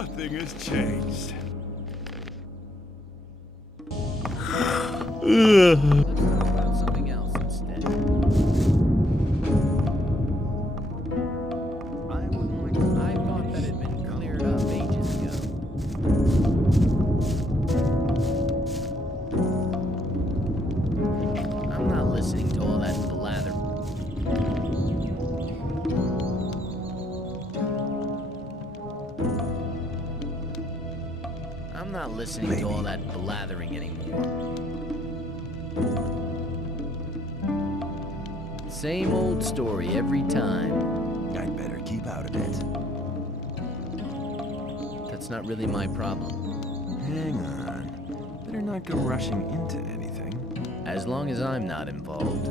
Nothing has changed. Let's talk about something else instead. I thought that had been cleared up ages ago. I'm not listening to all that blather. I'm not listening to all that blathering anymore. Same old story every time. I'd better keep out of it. That's not really my problem. Hang on. Better not go rushing into anything. As long as I'm not involved.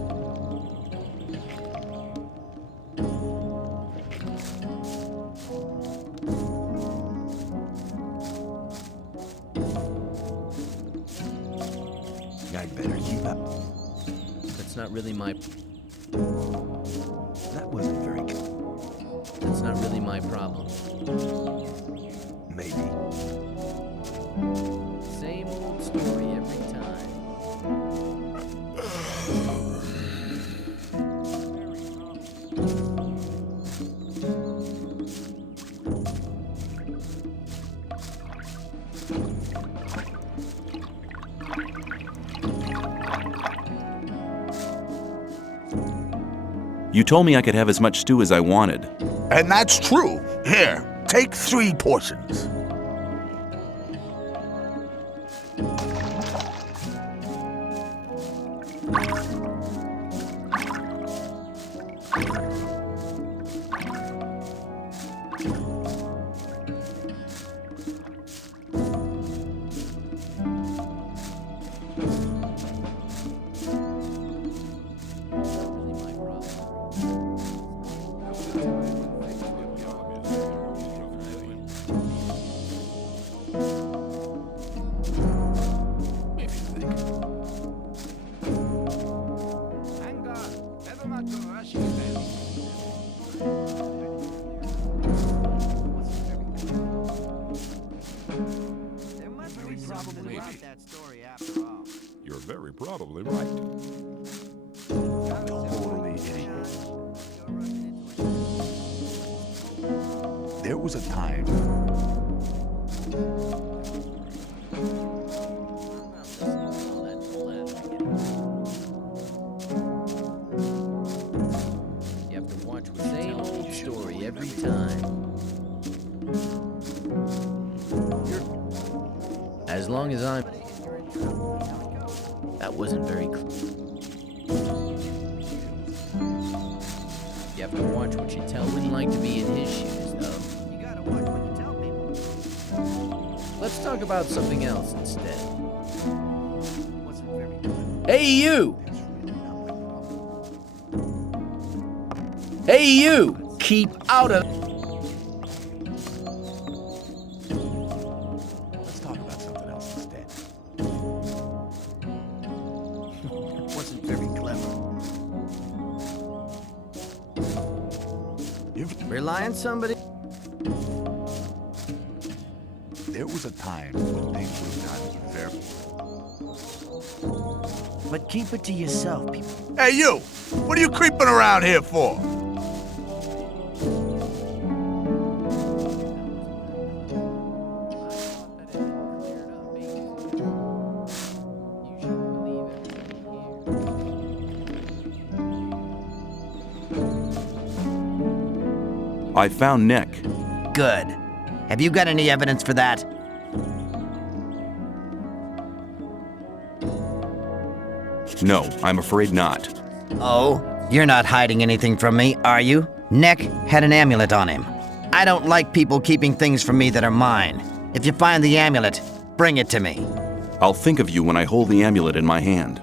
I'd better keep out. That's not really my... That wasn't very good. That's not really my problem. Maybe. Same old story every time. You told me I could have as much stew as I wanted. And that's true. Here, take 3 portions. You're very probably right. Totally idiot. There was a time. You have to watch the same old story every time. As long as I'm... That wasn't very clear. You have to watch what you tell. Wouldn't like to be in his shoes, though. You gotta watch what you tell people. Let's talk about something else instead. Hey, you! Hey, you! Keep out of... Let's talk about something else instead. Wasn't very clever. Rely on somebody. There was a time when things were done very... But keep it to yourself, people. Hey, you! What are you creeping around here for? I found Nick. Good. Have you got any evidence for that? No, I'm afraid not. Oh? You're not hiding anything from me, are you? Nick had an amulet on him. I don't like people keeping things from me that are mine. If you find the amulet, bring it to me. I'll think of you when I hold the amulet in my hand.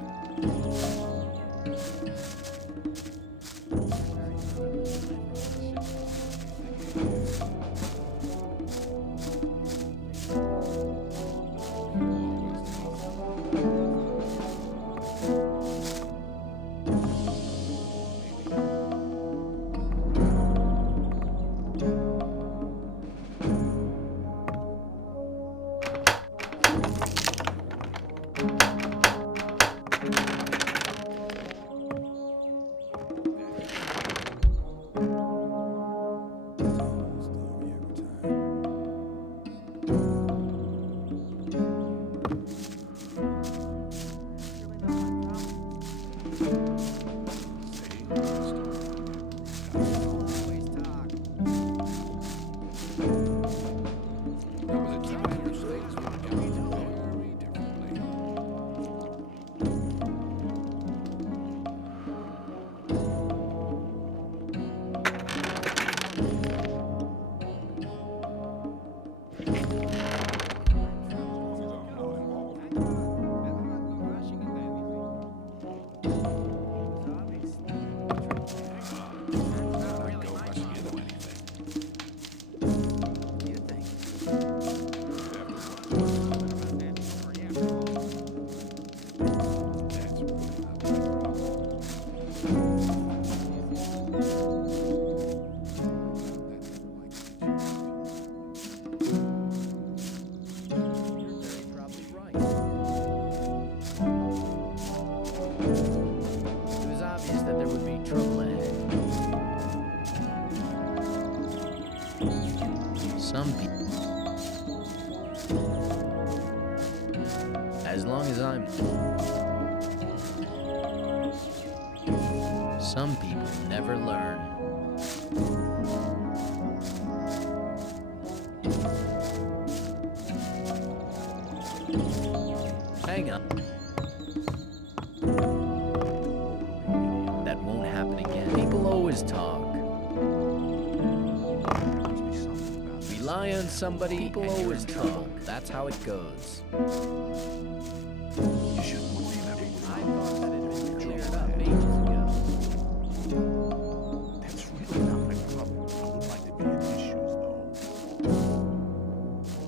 Some people never learn. Hang on. That won't happen again. People always talk. Rely on somebody, people always talk. That's how it goes. You shouldn't believe everything. I thought that it had been cleared up ages ago. That's really not my problem. I would like to be in his shoes, though.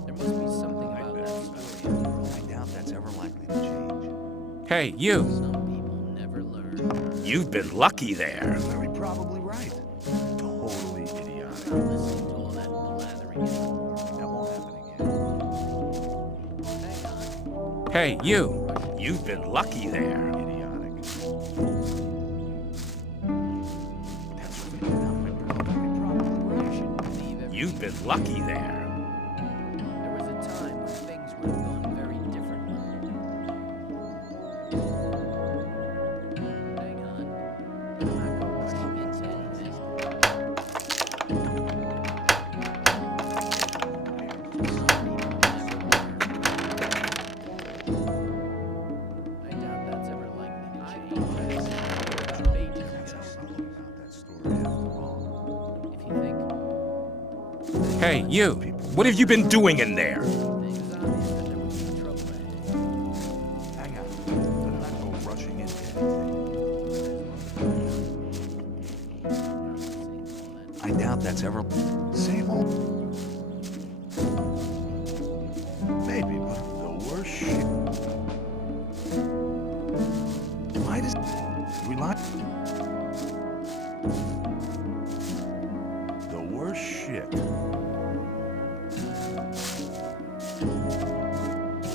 There must be something about that story. I doubt that's ever likely to change. Hey, you! Some people never learn. You've been lucky there. Very probably right. Totally idiotic. I'm not listening to all that blathering anymore. That won't happen again. Hang on. Hey, you! You've been lucky there. Idiotic. That's really not my problem. You're probably You right. shouldn't believe everything. You've been lucky there. There was a time when things would have gone very differently. Hang on. I'm not going to rush you into anything. I doubt that's ever likely to change. About ages ago. Something about that story after all. If you think Hey, you! What have you been doing in there? things obvious that there would be trouble ahead. Hang on. Let's not go rushing into anything. I doubt that's ever... Same old... Maybe, but the worst shit... Might as... Rely... The worst shit...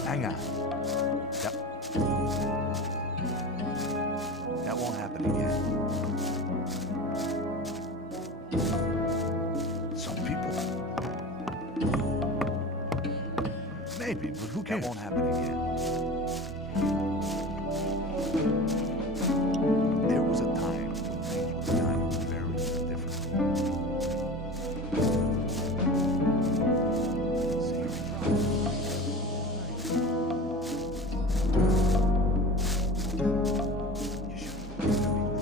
Hang on. That won't happen again. Some people. Maybe, but who cares? That won't happen again. There was a time when things were done very differently. You should believe everything.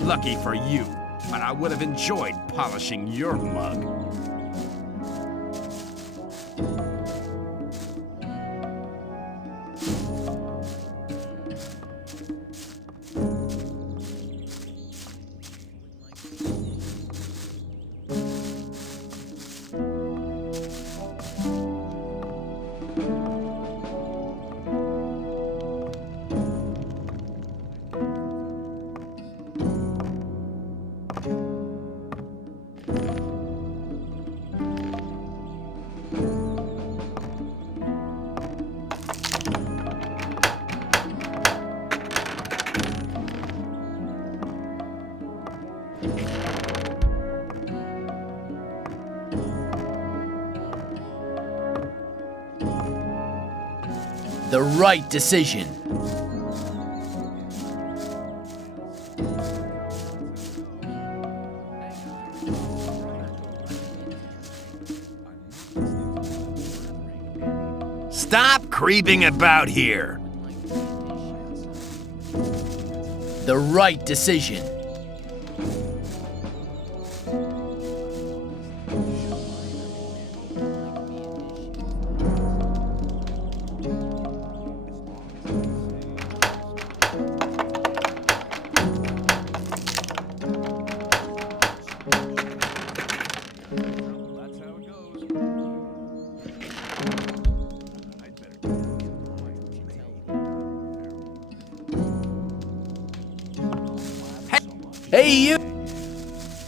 Lucky for you, but I would have enjoyed polishing your mug. The right decision. Stop creeping about here. The right decision. Hey, you!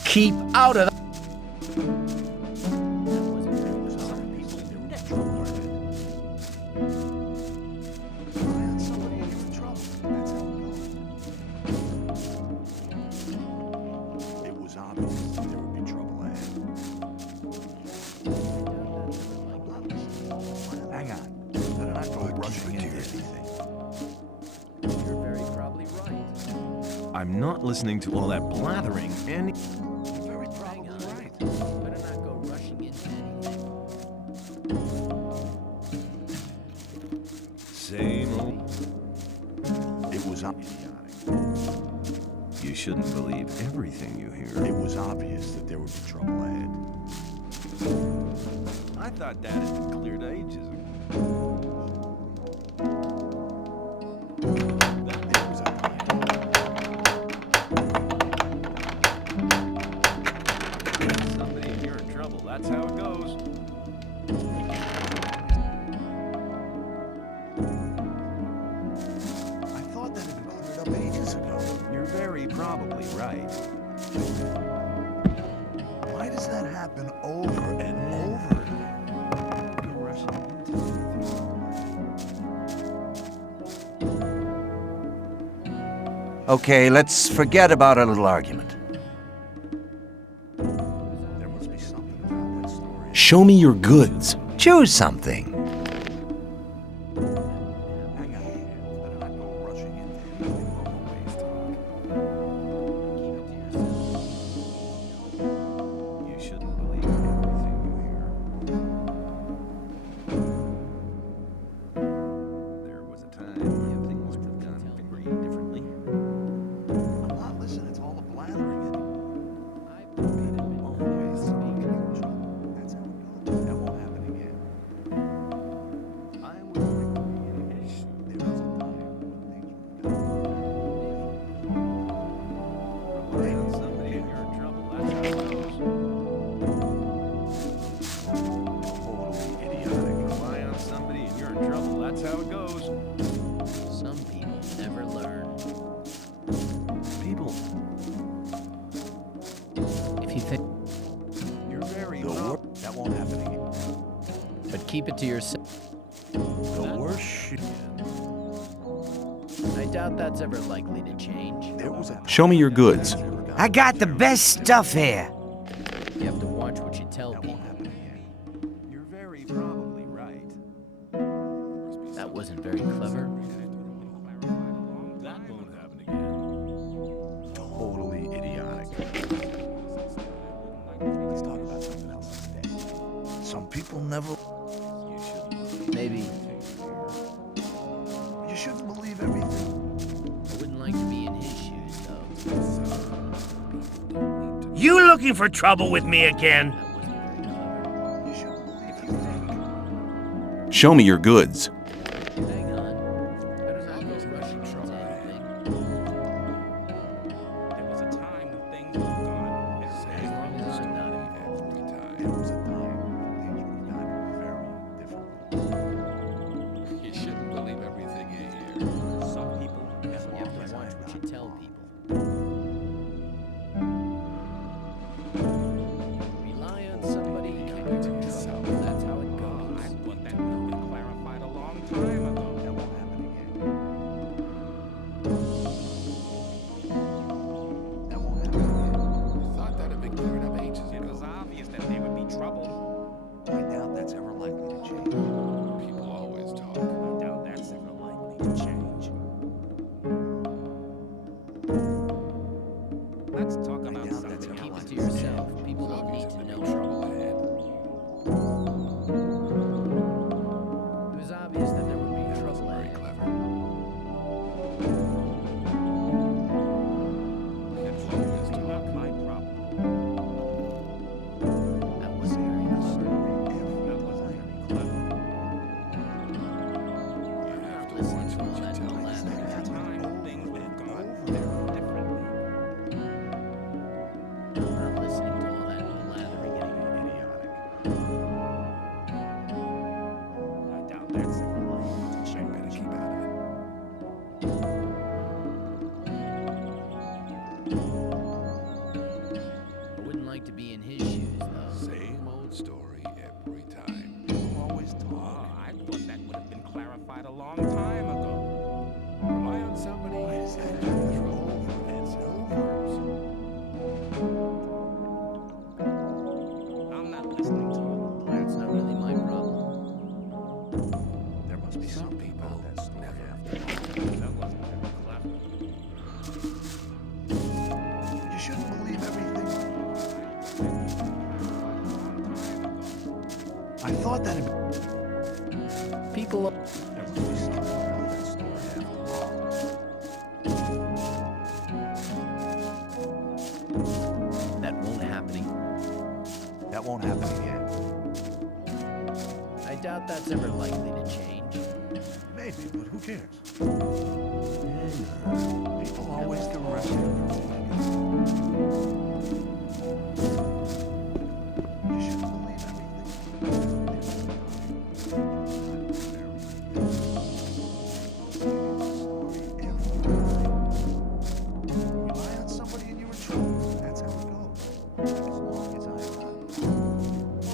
Keep out of the... Somebody in trouble. That's how it goes. It was obvious that there would be trouble ahead. Hang on. Better not go rushing into anything. You're very probably right. I'm not listening to all that blathering any... You're very probably right. Better not go rushing into anything. Same old... It was idiotic. You shouldn't believe everything you hear. It was obvious that there would be trouble ahead. I thought that had been cleared ages ago. There was a Somebody and you're in trouble. That's how it goes. I thought that had been cleared up ages ago. You're very probably right. Why does that happen over and over? You're rushing into anything. Okay, let's forget about our little argument. There must be something about that story. Show me your goods. Choose something. Hang on. Better not go rushing into anything. Always talk. You shouldn't believe everything you hear. There was a time when things were done very differently. I'm not listening to all the blathering anymore. Always talk. That's how it goes. That won't happen again. I would like to be in his shoes. There was a time when things were done. Rely on somebody and you're in trouble. That's how it goes. Totally idiotic. Rely on somebody and you're in trouble. That's how it goes. Some people never learn. People, If you think... you're very The wrong. that won't happen again. But keep it to yourself. The worst shit. I doubt that's ever likely to change. There was a Show me your goods. I got the best stuff here. You have to watch what you tell that people. won't happen again. You're very probably right. That wasn't very clever. That won't happen again. Totally idiotic. Let's talk about something else instead. Some people never. Maybe. You shouldn't believe everything. I wouldn't like to be in his shoes, though. You looking for trouble with me again? That wasn't very clever. You shouldn't believe everything. Show me your goods. Hang on. Better not go rushing into anything. There was a time when things were gone As long as I'm not involved. There was a time when things would have gotten very difficult. You shouldn't believe everything you hear. Some people You have to watch what you tell people. Rely on somebody and you're in trouble. That's how it I goes. thought that would have been clarified a long time ago. That won't happen again. That won't happen again. Thought that had been cleared up ages ago. It was obvious that there would be trouble. I doubt that's ever likely to change. People always talk. I doubt that's ever likely to change. Let's talk about doubt that's something ever Keep it else. to yourself. People don't need to know. Trouble ahead. It was obvious that there would be trouble Very ahead. clever. As long as it's not my problem. That wasn't very clever. That wasn't very clever. You have to Listen watch to what all you that tell me. blathering. There was a time when things would have gone very differently. I'm not listening to all that blathering anymore. Idiotic. I doubt that's ever likely to change. Better keep out of it. like to be in his shoes, though. Same old story every time. Always talk. I thought that would have been clarified a long time ago. Rely on somebody. It's over. I'm not listening to all the That's not really my problem. There must be Some something people about that story. never. That wasn't very clever. You shouldn't believe everything. I thought that People. there must be something about that story after all. That won't happen. That won't happen again. I doubt that's ever likely to change. Maybe, but who cares? People always go rushing. You shouldn't believe everything. Rely on somebody and you're in trouble. That's how it goes. As long as I'm not.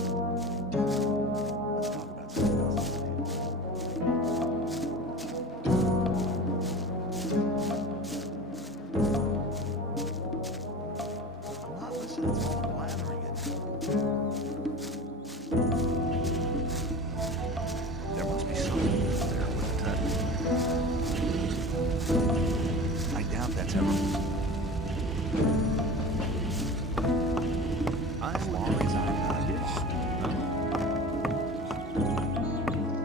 Let's talk about something else. I'm not listening to all the blathering in here. There must be something there with the touch. I doubt that's ever. As long as I'm not.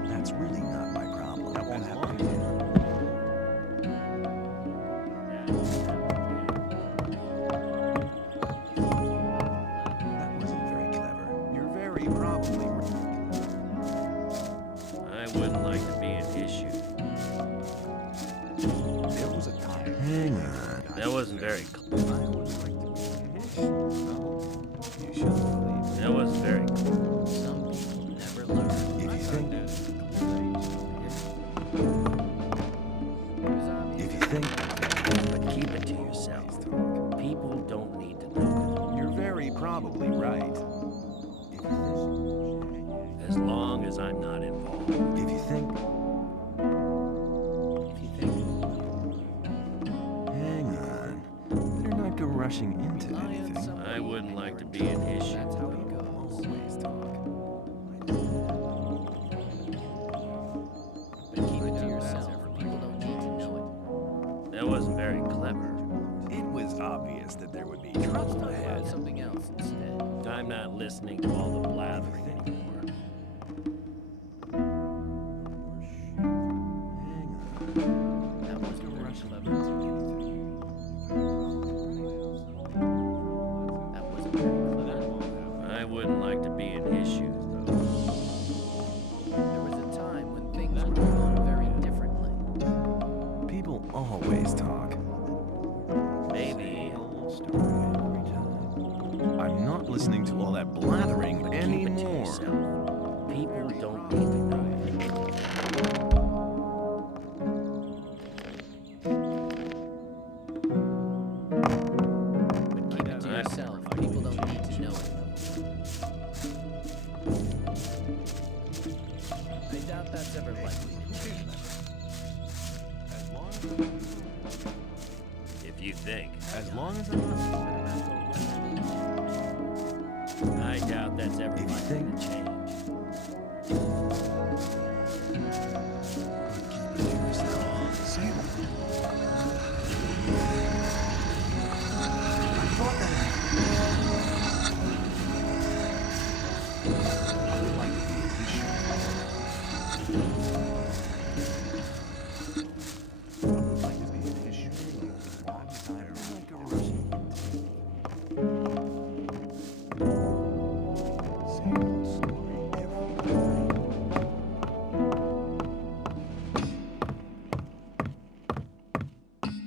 That's really not my problem. That won't happen again. That wasn't very clever. You're very probably right. I wouldn't like to be in his shoes. There was a time. Hang on. That wasn't very. I would like to be in his shoes. No, you shouldn't believe it. That wasn't very. Some people never learn. If you think, But keep it to yourself. People don't need to know you're very probably right. it. As long as I'm not involved. If you think, hang on. Better not go rushing into Rely on anything. somebody I wouldn't like to be in his shoes. That's how it goes. Always talk. But keep it to yourself. People don't need to know That wasn't very clever. It was obvious that there would be it. Let's trouble talk ahead. about something else instead. I'm not listening to all the blathering anymore. That wasn't very clever. That wasn't very clever. I wouldn't like to be in his shoes, though. There was a time when things were going very differently. People always talk. Maybe. I'm not listening to all that blathering Keep it to anymore. yourself. People don't need to know it. But keep it to yourself. People don't need to know it. I doubt that's ever likely to change. If you think. As long as I'm not. I doubt that's ever If you likely think- to change. Same. I thought that. I would like to be in his shoes. I would like to be in his shoes. As long as I'm not go rushing. Same old story every time.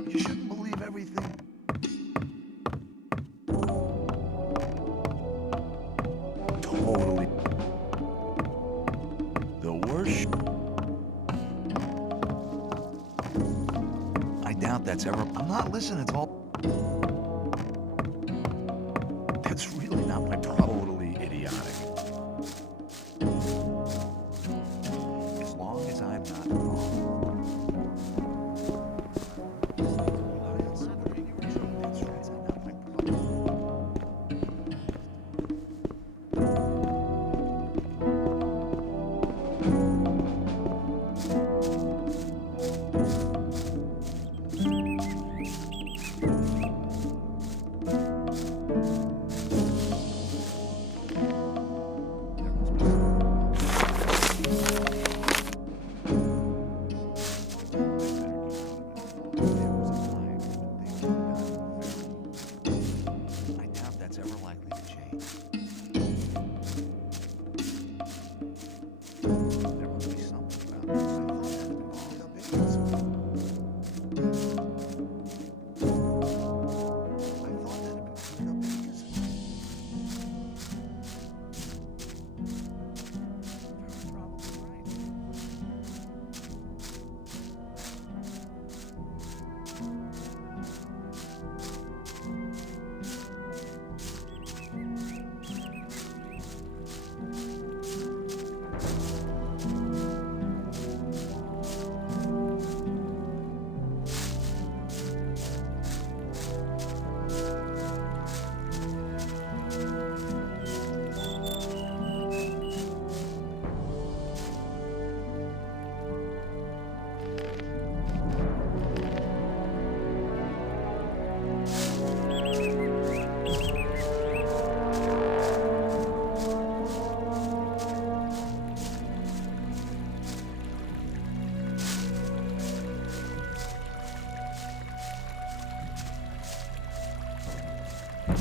You shouldn't believe everything. Totally. The worst. I doubt that's ever. I'm not listening to all. That's really not. No,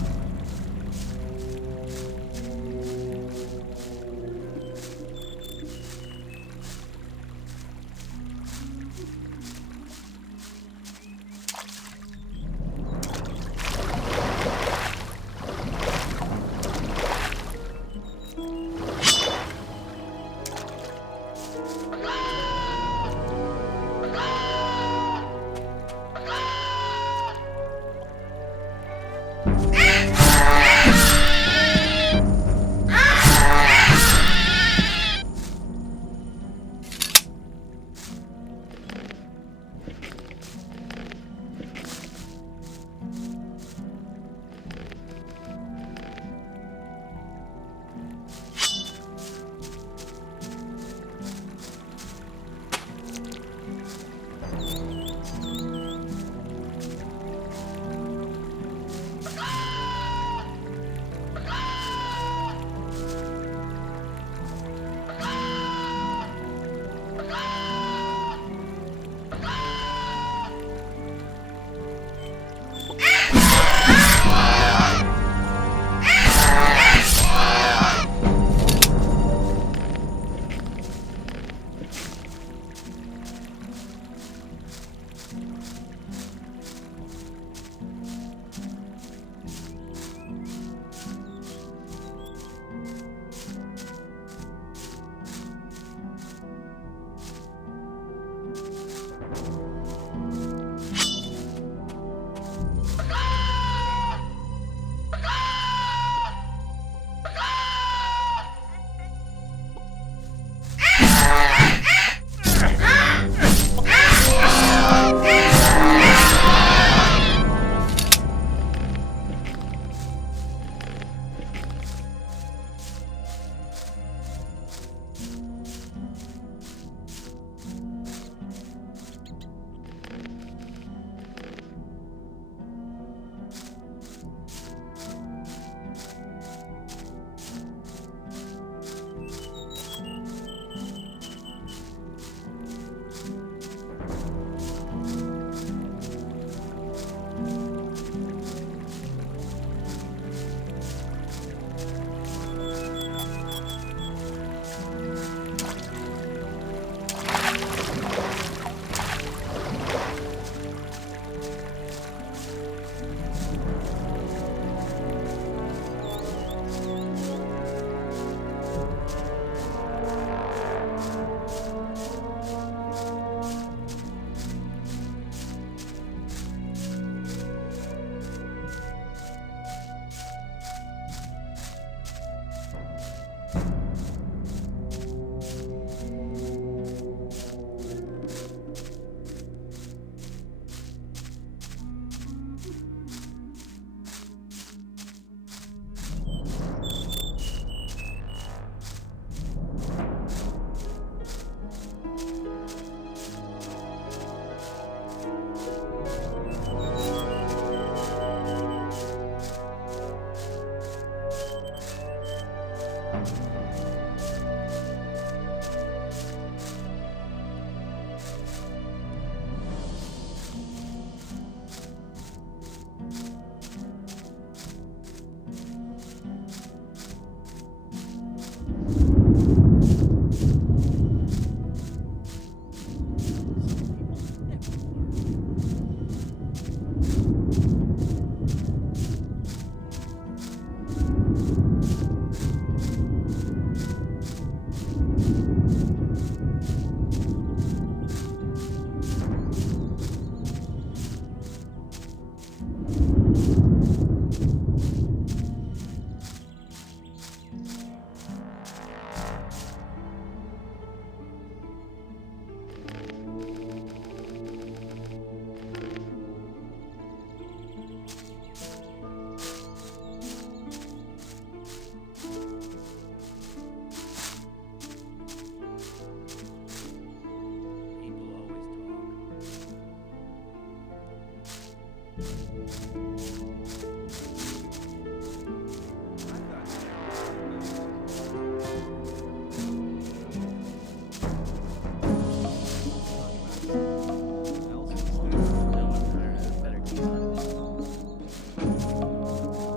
I better keep on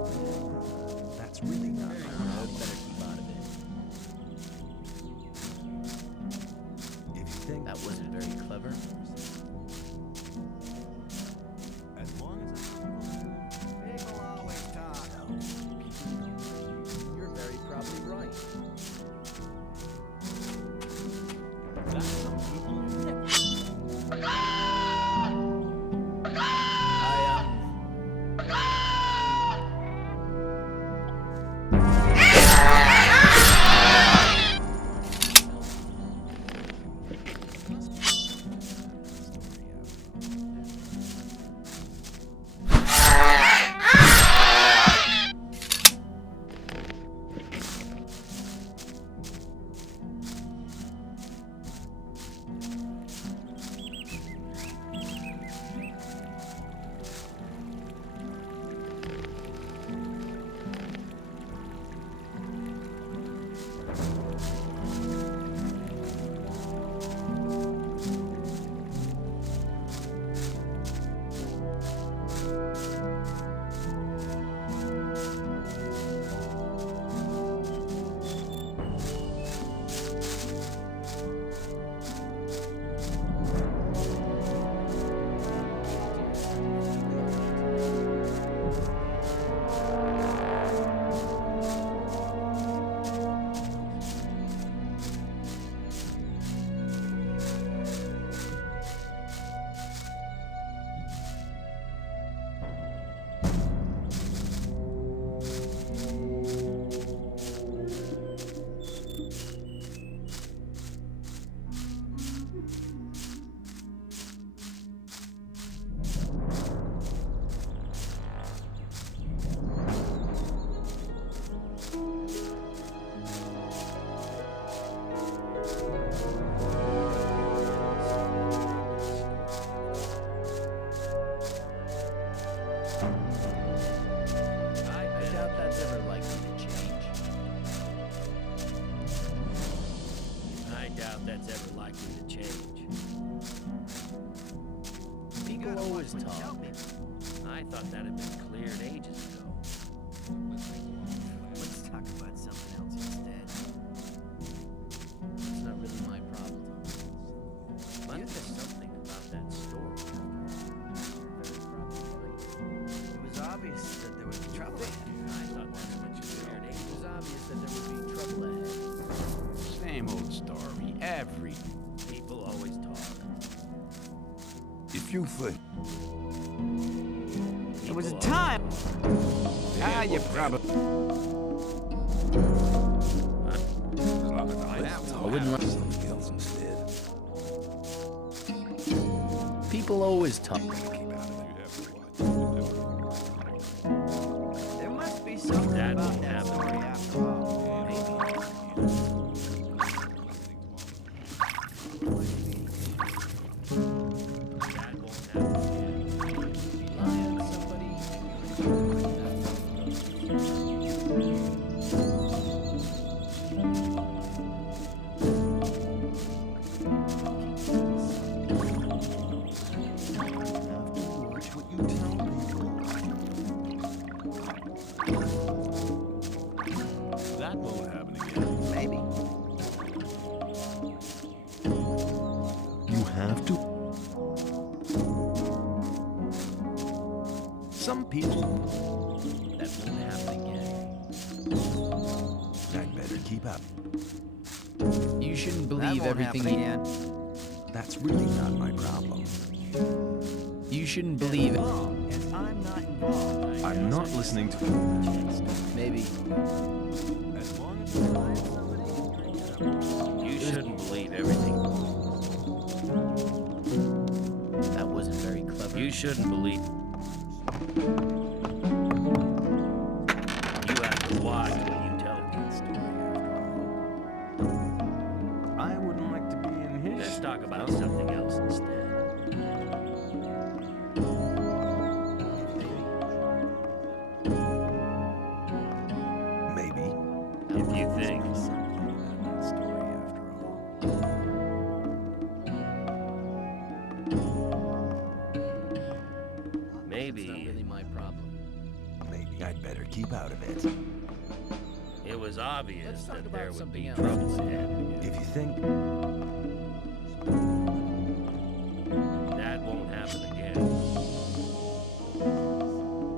it. likely to change. People always talk. I thought that had been cleared ages ago. Let's talk about something else instead. It's not really my problem. Must be something about that story. It was obvious that there would be trouble ahead. I thought that's what you cleared It ages was obvious that there would be trouble ahead. Same old story. Every People always talk. If you think There was a time. you probably. I wouldn't like. something else instead. People always talk. There must be something that about that story after all. That won't happen again. Rely on somebody. Watch what you tell people. That won't happen again. Maybe. You have to. Some people. That won't happen again. I'd better keep up. You shouldn't believe everything you. That's really not my problem. You shouldn't believe it. As I'm not involved. I'm not listening to Maybe. as long as You shouldn't believe everything. That wasn't very clever. You shouldn't believe. You have to watch what you tell me. I wouldn't like to be in his Let's talk about something else instead. Maybe. If you think. That story after all. It's not Maybe really my problem. Maybe I'd better keep out of it. it was obvious Let's talk that about there would something be else trouble instead. ahead. If you think That won't happen again.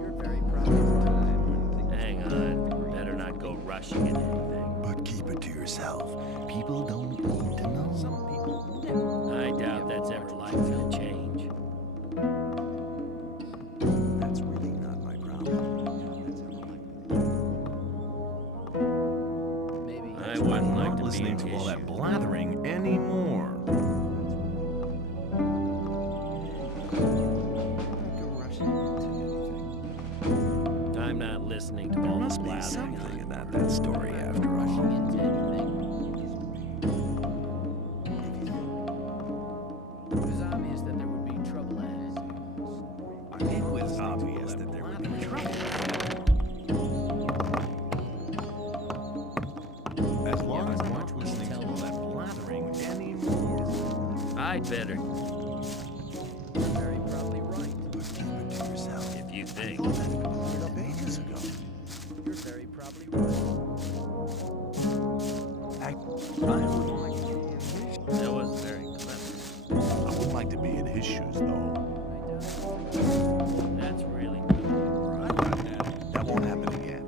You're very proud of your time. Hang on. Better not go rushing into anything. but keep it to yourself. People don't need to know. Some people I doubt that's ever likely to change. That's really not my problem. Maybe. I wouldn't like not to be listening in to his all that shoes. blathering anymore. I'm not listening to There all must the be blathering. something about that story after Rushing all. into anything. It was obvious that there would be trouble ahead. It was obvious that there would be trouble. As long as I'm not listening to all that blathering anymore. I'd better. You're very probably right. But keep it to yourself. If you think. Thought that had been cleared up ages ago. You're very probably right. I wouldn't like to be in his That wasn't very clever. would like to be in his shoes, though. That's really. That won't happen again.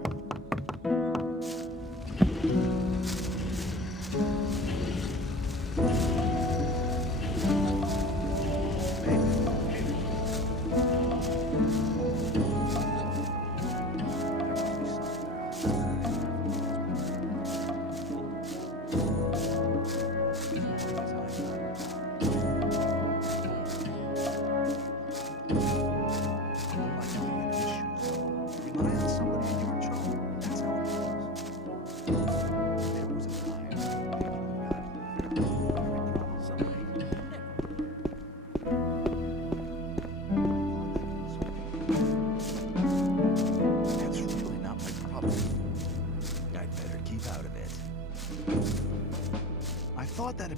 That's really not my problem. I'd better keep out of it. I thought that.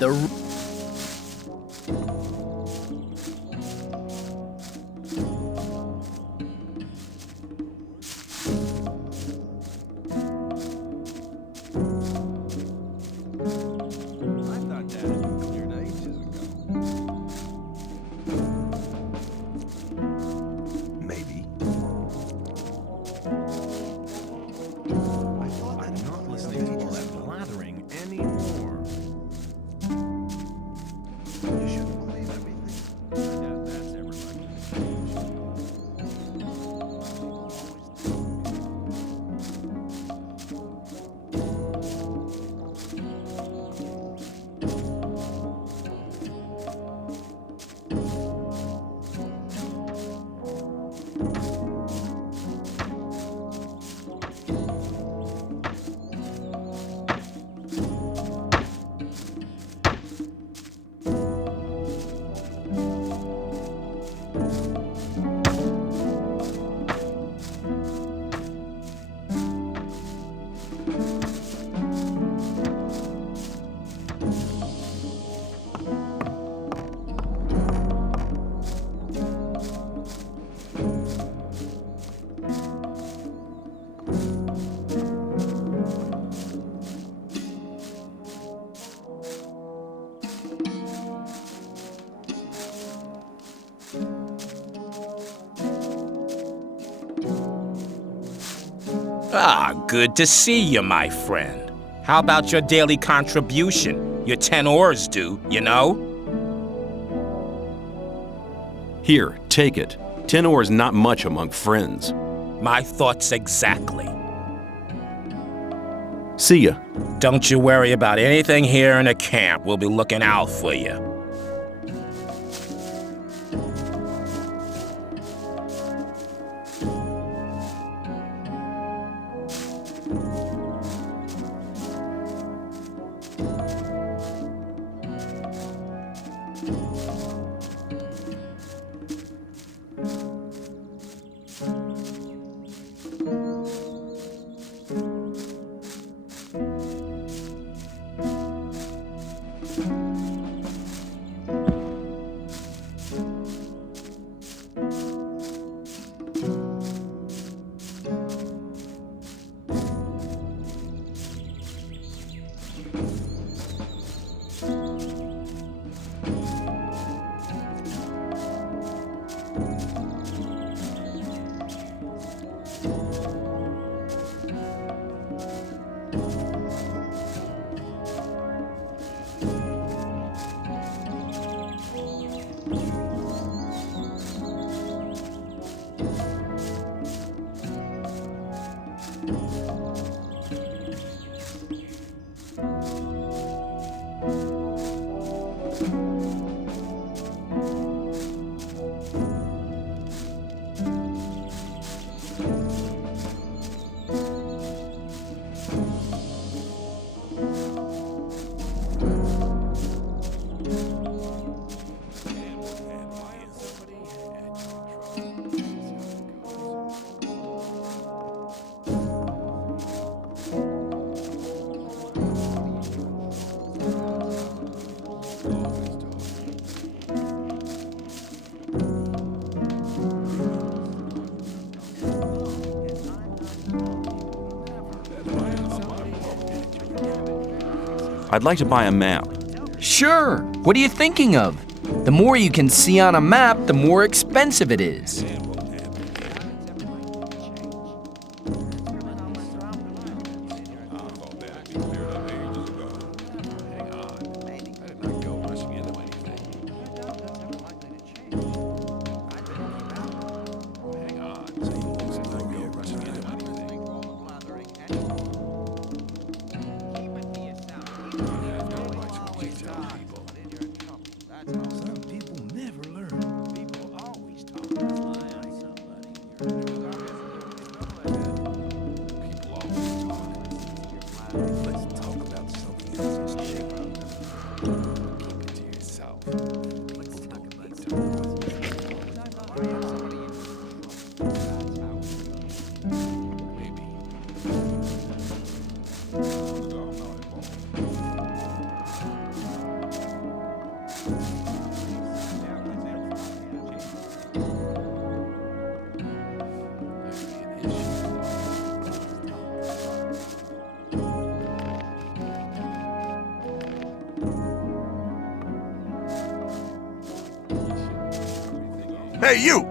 The I thought that had been cleared ages ago. Maybe. I thought I'm not listening to all that blathering anymore. you shouldn't believe everything. I doubt that's ever likely to change. Ah, good to see you, my friend. How about your daily contribution? Your 10 ores due, you know? Here, take it. 10 ore is not much among friends. My thoughts exactly. See ya. Don't you worry about anything here in the camp. We'll be looking out for you. I'd like to buy a map. Sure. What are you thinking of? The more you can see on a map, the more expensive it is. Some people never learn. People always talk. Hey, you!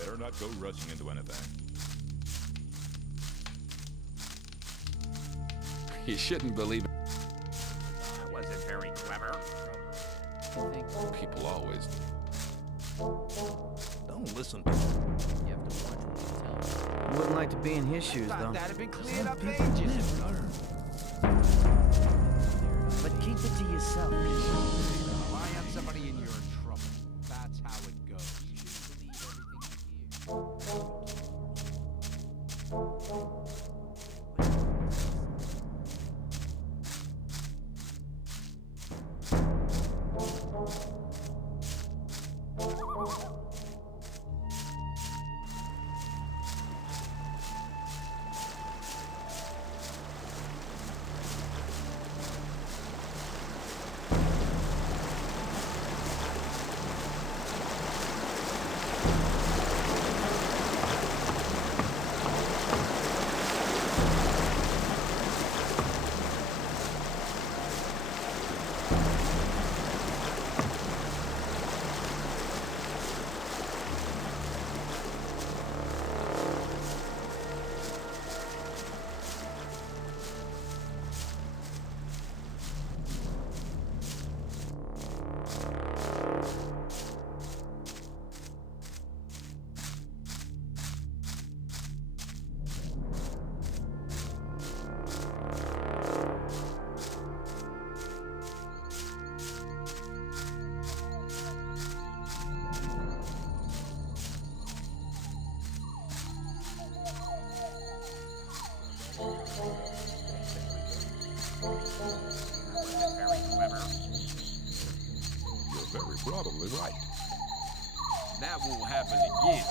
Better not go rushing into anything. You shouldn't believe it. That wasn't very clever. People always. Don't listen to him. You have to watch what you tell. I wouldn't like to be in his shoes, though. That'd have been cleared up ages ago. But keep it to yourself. Rely on somebody and you're in trouble. That's how it goes. You're very probably right. That won't happen again.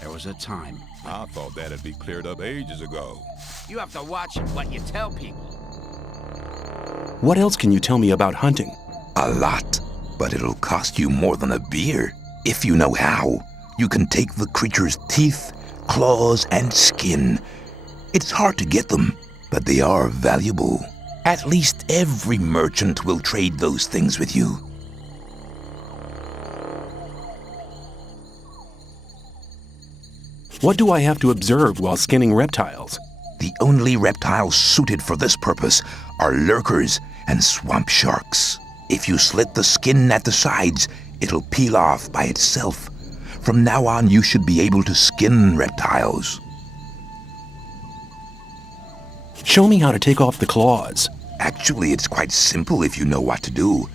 There was a time. I thought that'd be cleared up ages ago. You have to watch what you tell people. What else can you tell me about hunting? A lot, but it'll cost you more than a beer. If you know how, you can take the creature's teeth, claws, and skin. It's hard to get them, but they are valuable. At least every merchant will trade those things with you. What do I have to observe while skinning reptiles? The only reptiles suited for this purpose are lurkers and swamp sharks. If you slit the skin at the sides, it'll peel off by itself. From now on, you should be able to skin reptiles. Show me how to take off the claws. Actually, it's quite simple if you know what to do.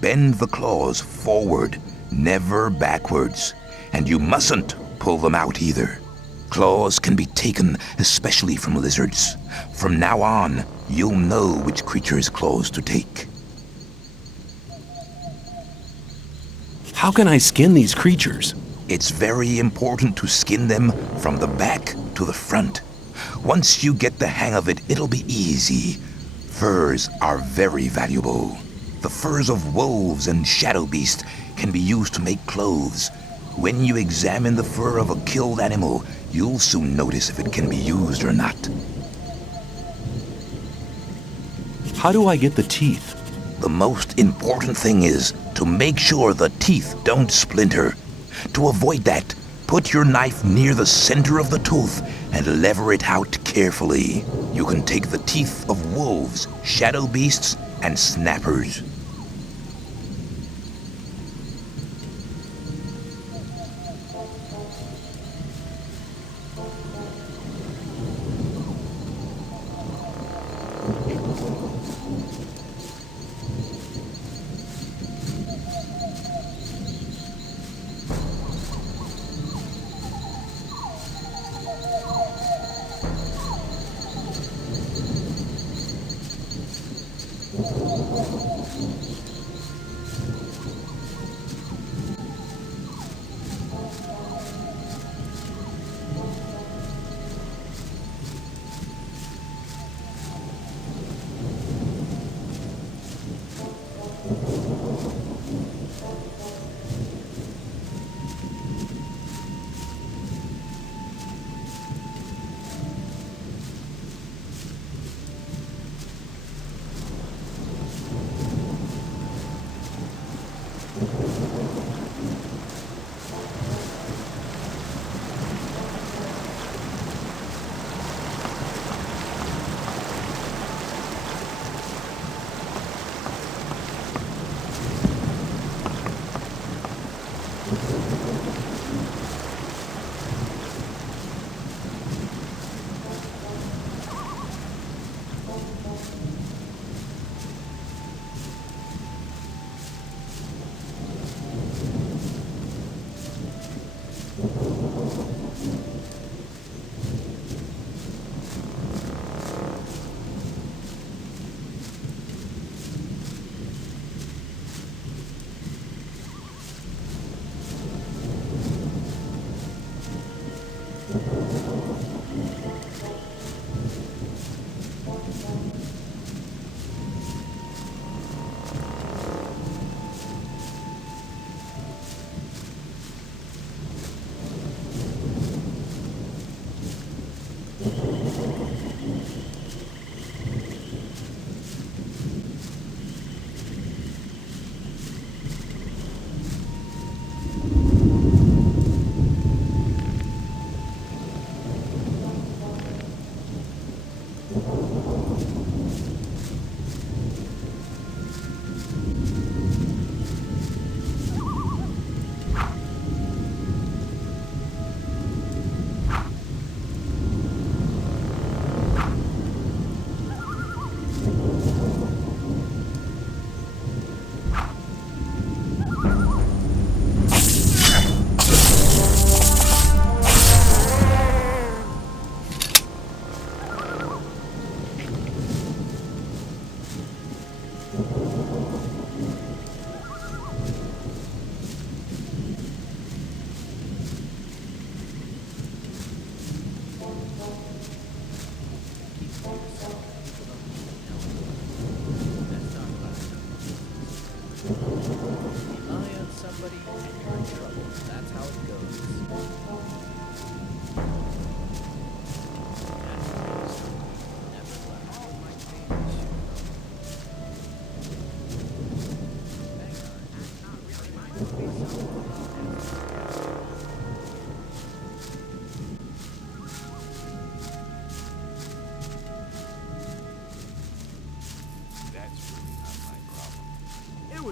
Bend the claws forward, never backwards. And you mustn't pull them out either. Claws can be taken, especially from lizards. From now on, you'll know which creature's claws to take. How can I skin these creatures? It's very important to skin them from the back to the front. Once you get the hang of it, it'll be easy. Furs are very valuable. The furs of wolves and shadow beasts can be used to make clothes. When you examine the fur of a killed animal, you'll soon notice if it can be used or not. How do I get the teeth? The most important thing is to make sure the teeth don't splinter. To avoid that, put your knife near the center of the tooth and lever it out carefully. You can take the teeth of wolves, shadow beasts, and snappers.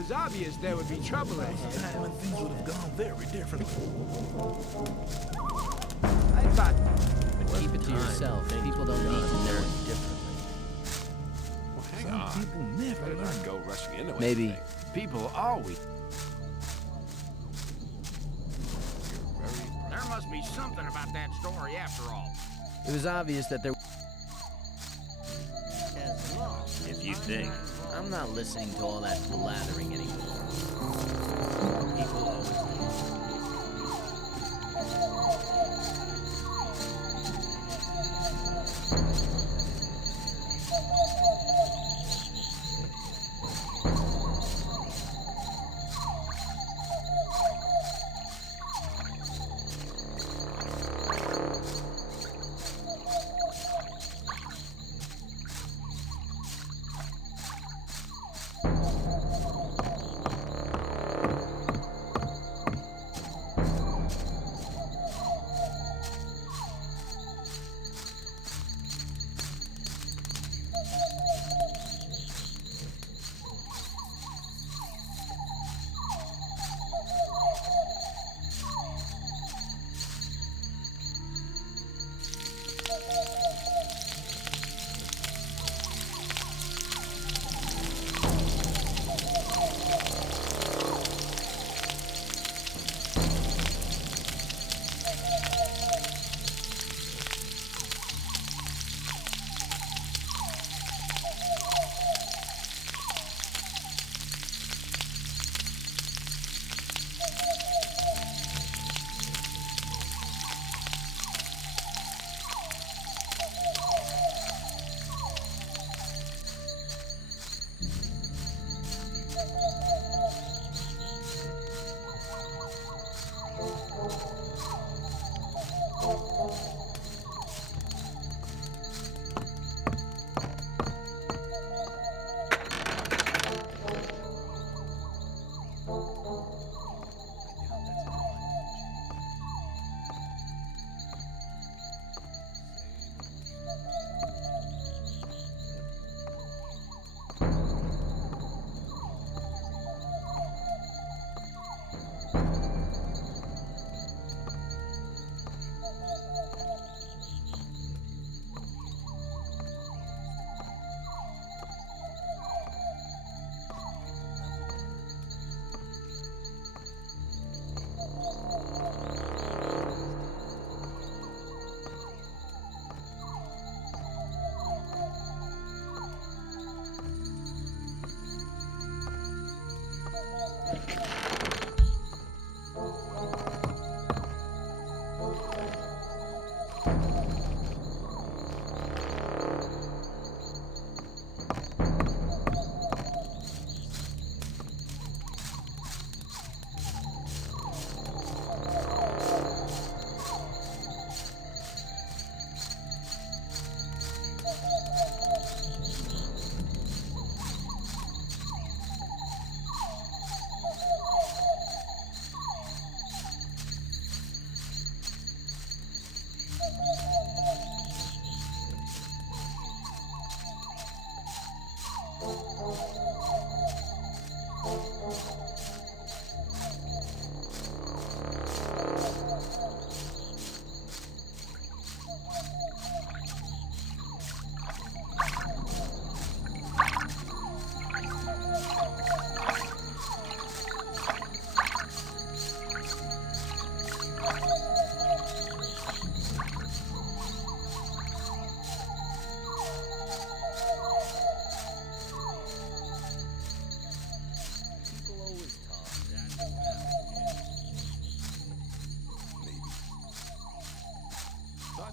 was obvious there would be trouble ahead. Time and things would have gone very differently. I thought But keep it to yourself. People don't need to know. Well, hang on. People never Better learn. not go rushing into Maybe. anything. people always... There must be something about that story after all. It was obvious that there. If you think. I'm not listening to all that blathering anymore. People always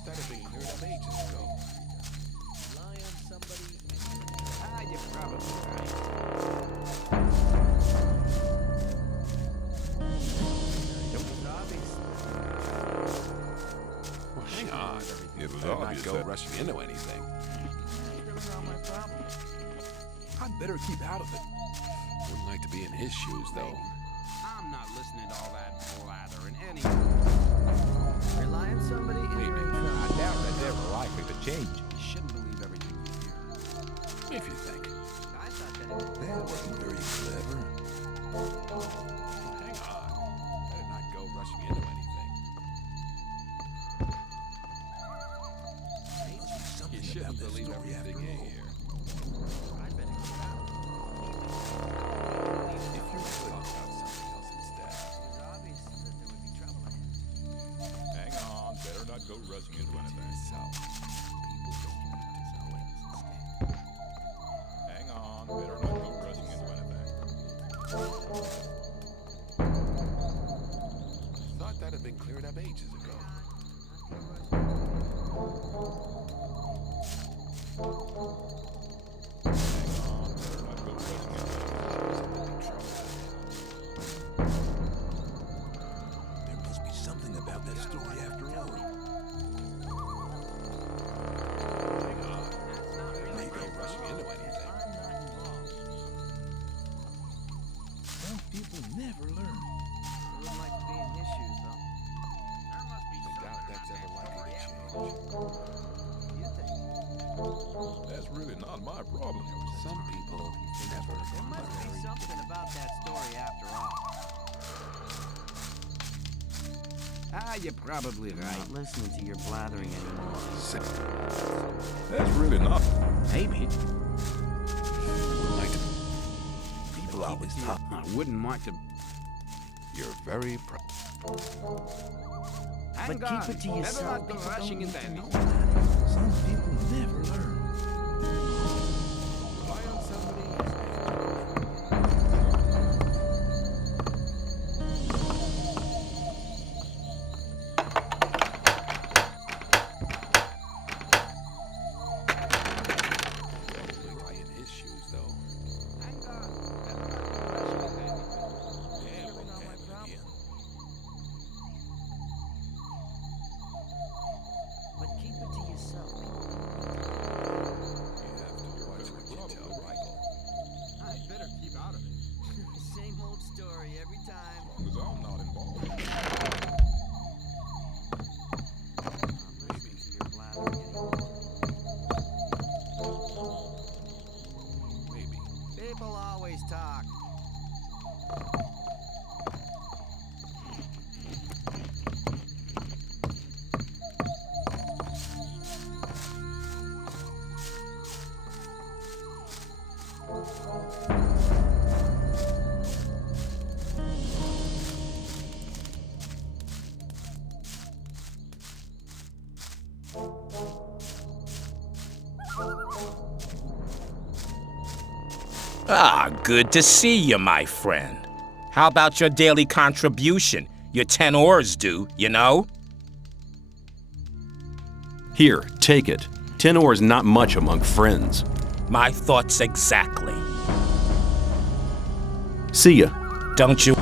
That had been cleared up ages ago. Rely on somebody. You're probably right. It was obvious. Well, hang on. It was Better obvious not go that- rushing into anything. That's not my problem. I'd better keep out of it. Wouldn't like to be in his shoes, though. I'm not listening to all that blather in any... Rely on somebody and you're in trouble. I doubt that they're ever likely to change. You shouldn't believe everything you hear. If you think. I thought that it... That wasn't very clever. Hang on. Better not go rushing into anything. You shouldn't believe everything you hear. If you could talk about something else instead. Hang on. Better not go rushing into anything. Hang on. Better not go rushing into anything. Thought that had been cleared up ages ago. There must be something about that story after all. Hang on. May go rushing into anything. Some people never learn. Wouldn't like to be in his shoes, though. I doubt that's ever likely to change. You think? That's really not my problem. Some people never There must be something about that story after all. You're probably right. Not listening to your blathering anymore. That's really not. Maybe. People always talk. I wouldn't want to. You're very proud. Hang But keep it to on. yourself. Better not go People rushing don't into need to anything. know about it. Some people never learn. Rely on somebody. Probably in his shoes, though. Hang on. Better not go rushing into anything. Yeah, won't happen again. But keep it to yourself. You have to watch what you tell Michael. I'd better keep out of it. Same old story every time. As long as I'm not involved. Not listening to your blathering anymore. Maybe. People always talk. Good to see you, my friend. How about your daily contribution? Your 10 ores due, you know? Here, take it. 10 ores not much among friends. My thoughts exactly. See ya. Don't you?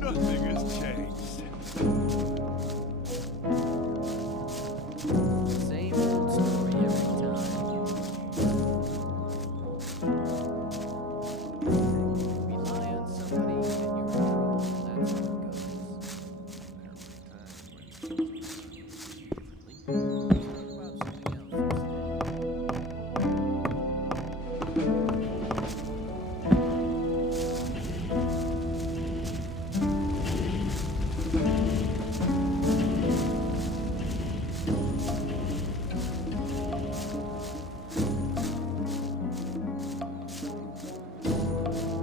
Nothing has changed. Same old story every time. Rely on somebody and you're in trouble. That's how it goes. Talk about something else instead.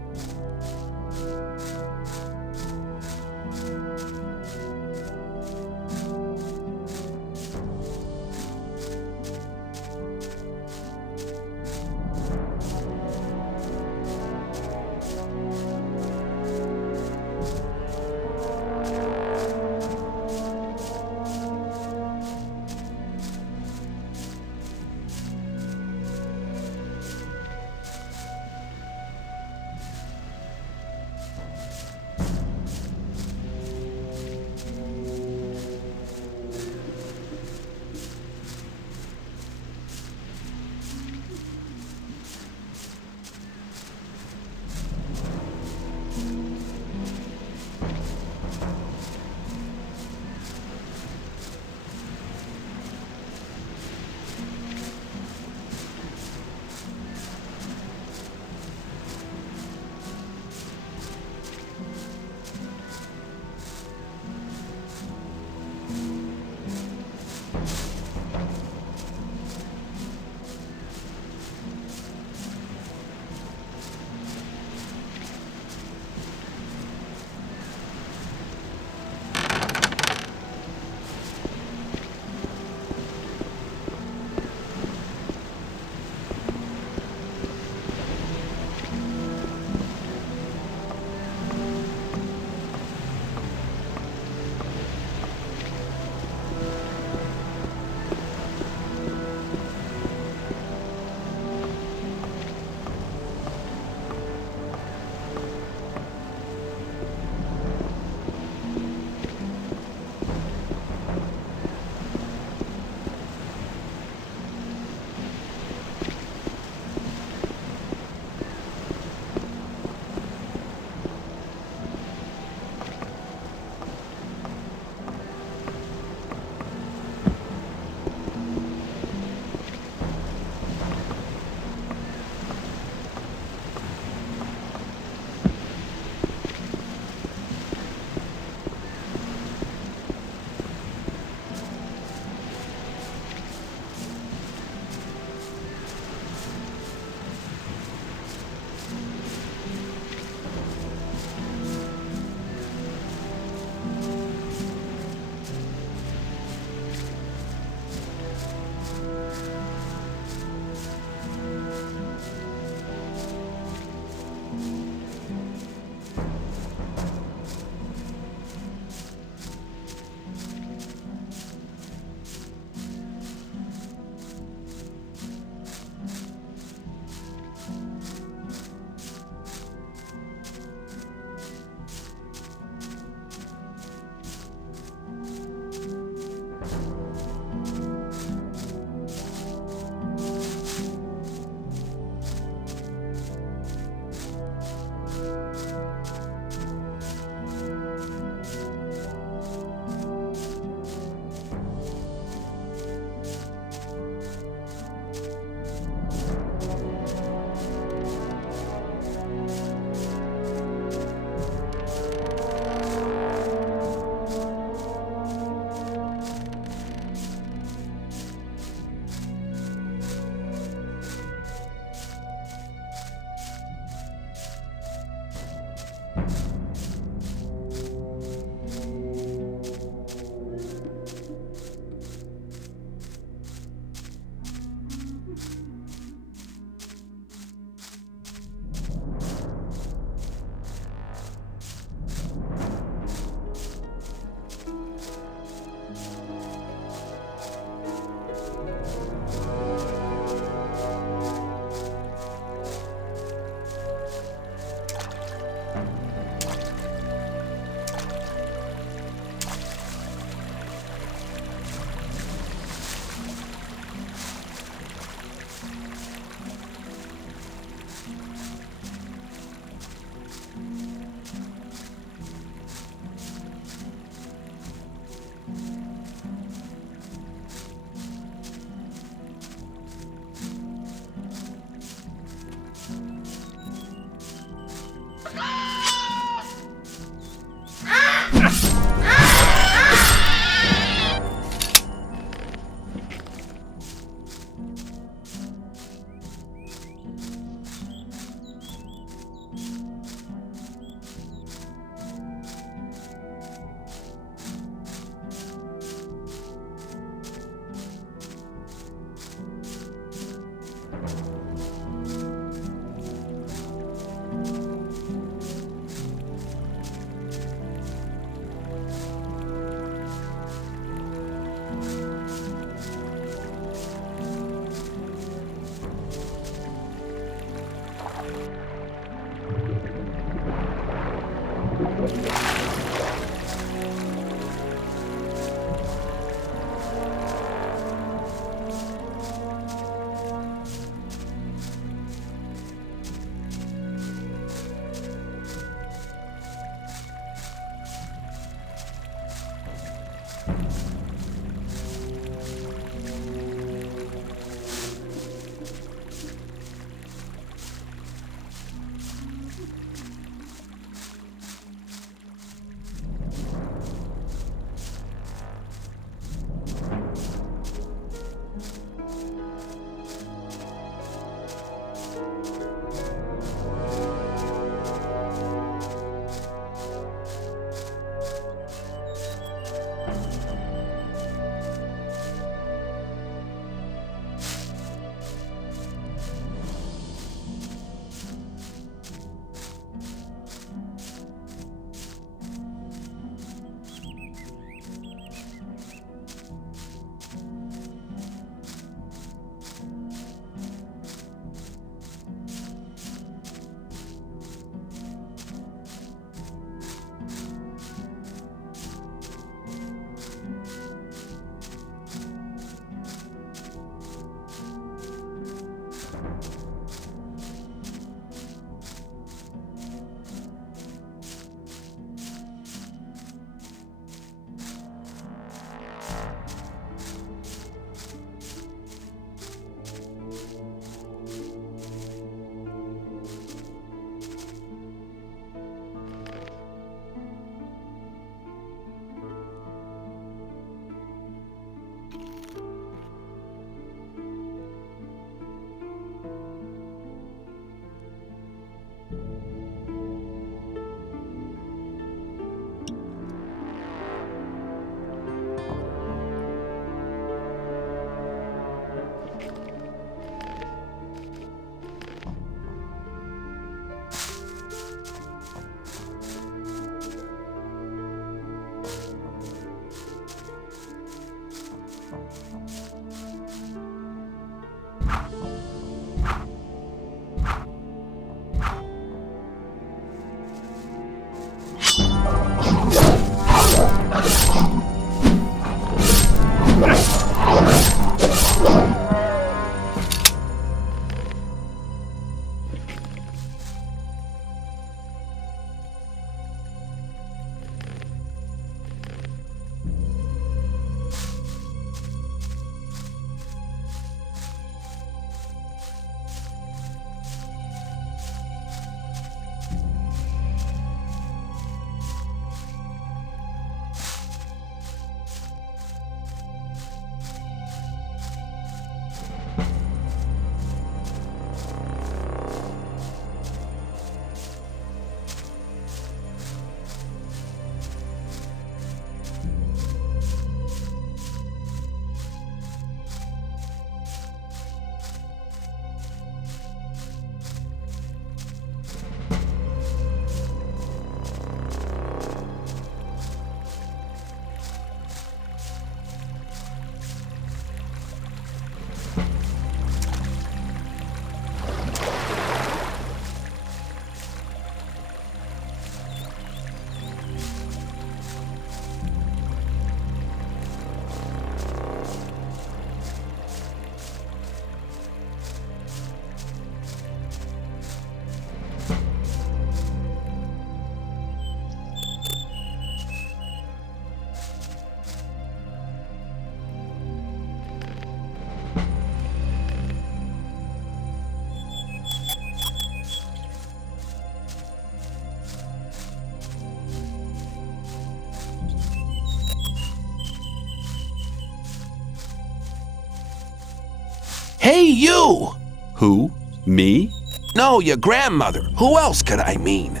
Hey, you! Who? Me? No, your grandmother. Who else could I mean?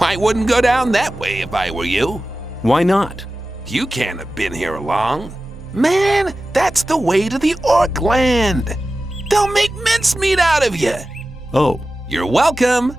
I wouldn't go down that way if I were you. Why not? You can't have been here long. Man, that's the way to the orc land. They'll make mincemeat out of you. Oh, You're welcome.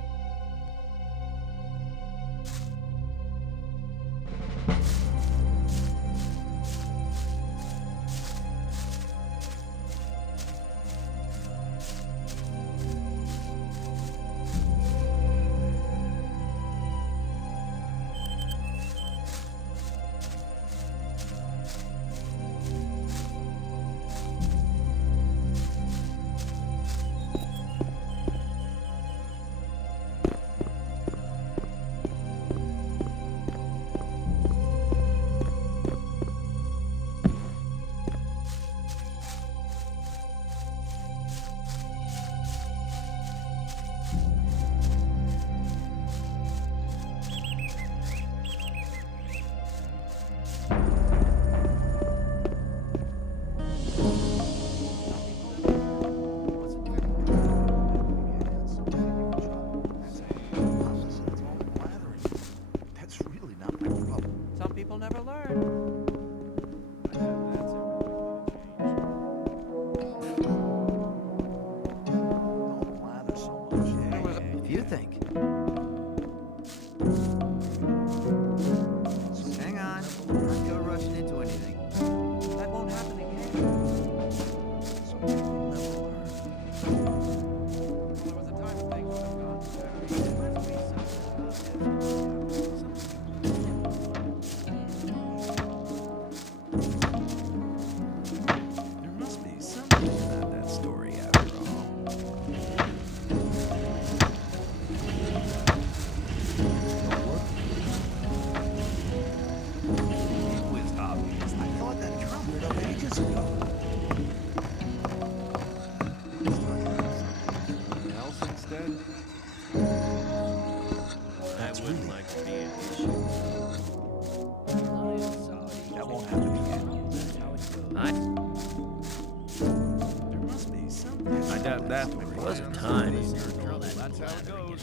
That's really not my problem. Some people never learn. Don't blather so much. If you think. Hang on. Don't go rushing into anything. That won't happen again. Some people never learn. There was a time when things would have gone better. There must be something about this. There must be something about that story after all. It was obvious. I thought that drum lit up ages ago. Something else instead? I wouldn't like to be an issue. That won't happen again. There must be something. I doubt that. There was a time. That's how it goes.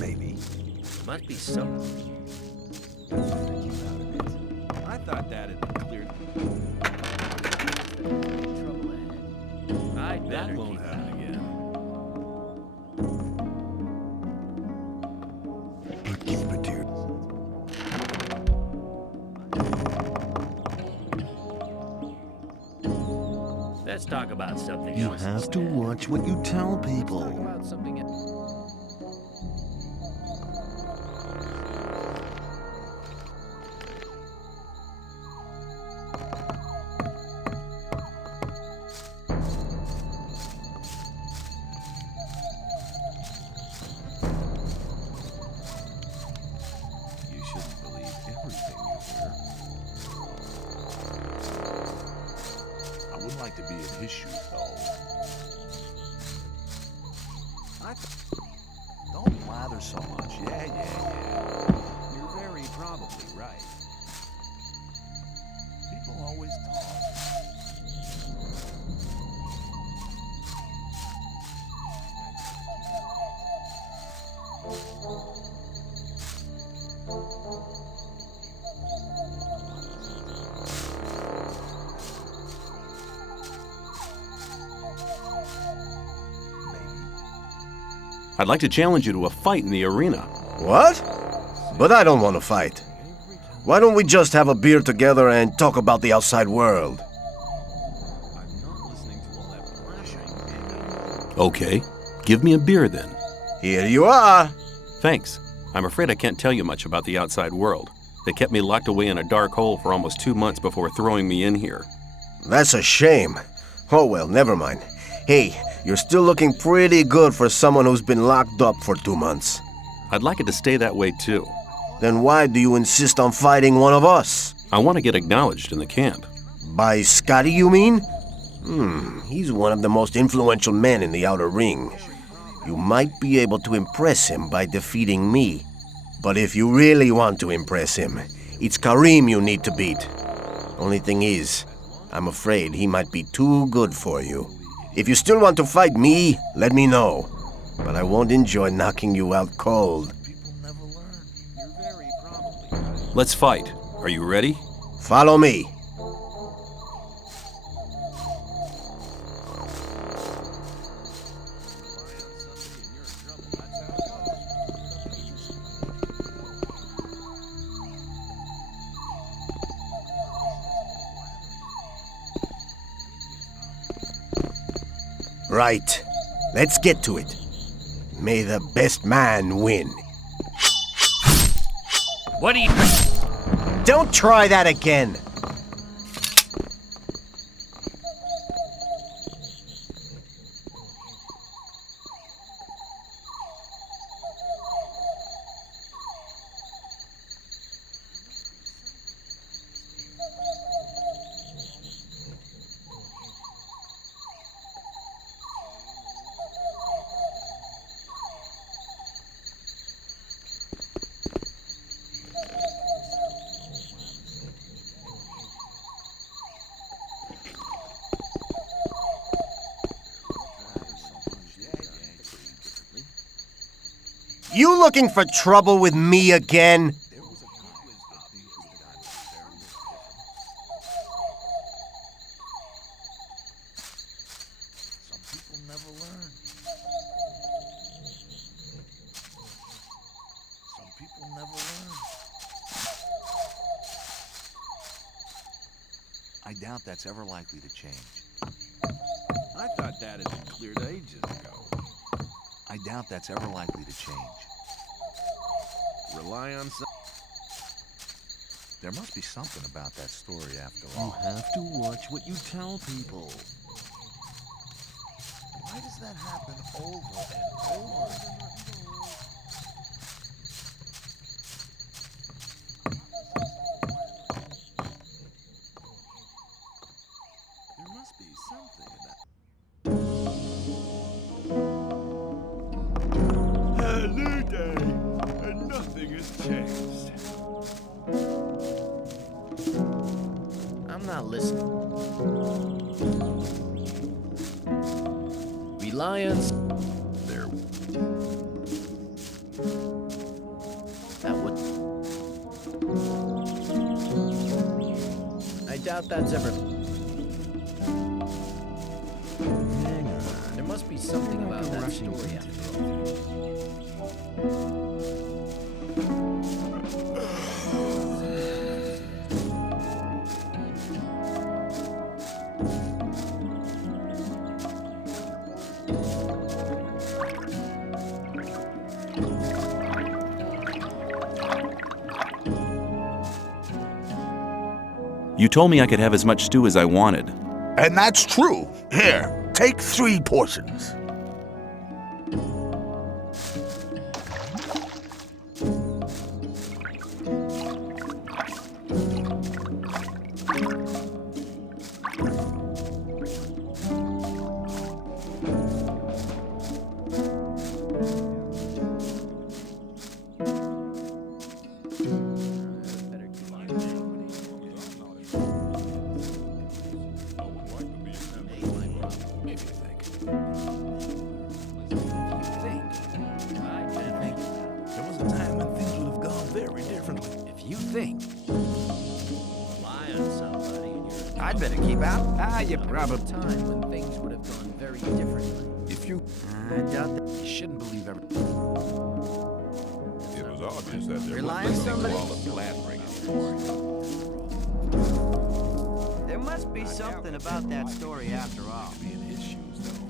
Maybe. There must be something. I thought that had been cleared. Trouble ahead. I'd That better won't keep happen again. Keep it to your... Let's talk about something You else. have to watch what you tell people. Talk about something else. to be in his shoes, though. Don't blather so much. Yeah. You're very probably right. People always talk. I'd like to challenge you to a fight in the arena. What? But I don't want to fight. Why don't we just have a beer together and talk about the outside world? I'm not listening to all that thrashing. Okay, give me a beer then. Here you are. Thanks. I'm afraid I can't tell you much about the outside world. They kept me locked away in a dark hole for almost 2 months before throwing me in here. That's a shame. Oh well, never mind. Hey, you're still looking pretty good for someone who's been locked up for 2 months. I'd like it to stay that way too. Then why do you insist on fighting one of us? I want to get acknowledged in the camp. By Scotty, you mean? He's one of the most influential men in the outer ring. You might be able to impress him by defeating me. But if you really want to impress him, it's Karim you need to beat. Only thing is, I'm afraid he might be too good for you. If you still want to fight me, let me know. But I won't enjoy knocking you out cold. People never learn. You're very probably right. Let's fight. Are you ready? Follow me. Right. Let's get to it. May the best man win. What do you... Don't try that again. You looking for trouble with me again? Some people never learn. Some people never learn. I doubt that's ever likely to change. I thought that had been cleared ages ago. I doubt that's ever likely to change. Rely on some... There must be something about that story after You all. have to watch what you tell people. Why does that happen over and over? There must be something about... A new day, and nothing has changed. I'm not listening. Reliance. There. That would. I doubt that's ever. Hang on. There must be something about that story after all. You told me I could have as much stew as I wanted. And that's true. Here, take 3 portions. I'd better keep out. Ah, you There was probably... a time when things would have gone very differently. If you... I doubt that. You shouldn't believe everything. It was obvious that there Rely on wasn't somebody. all the flat anymore. There must be something about that story after all. Be in his shoes, though.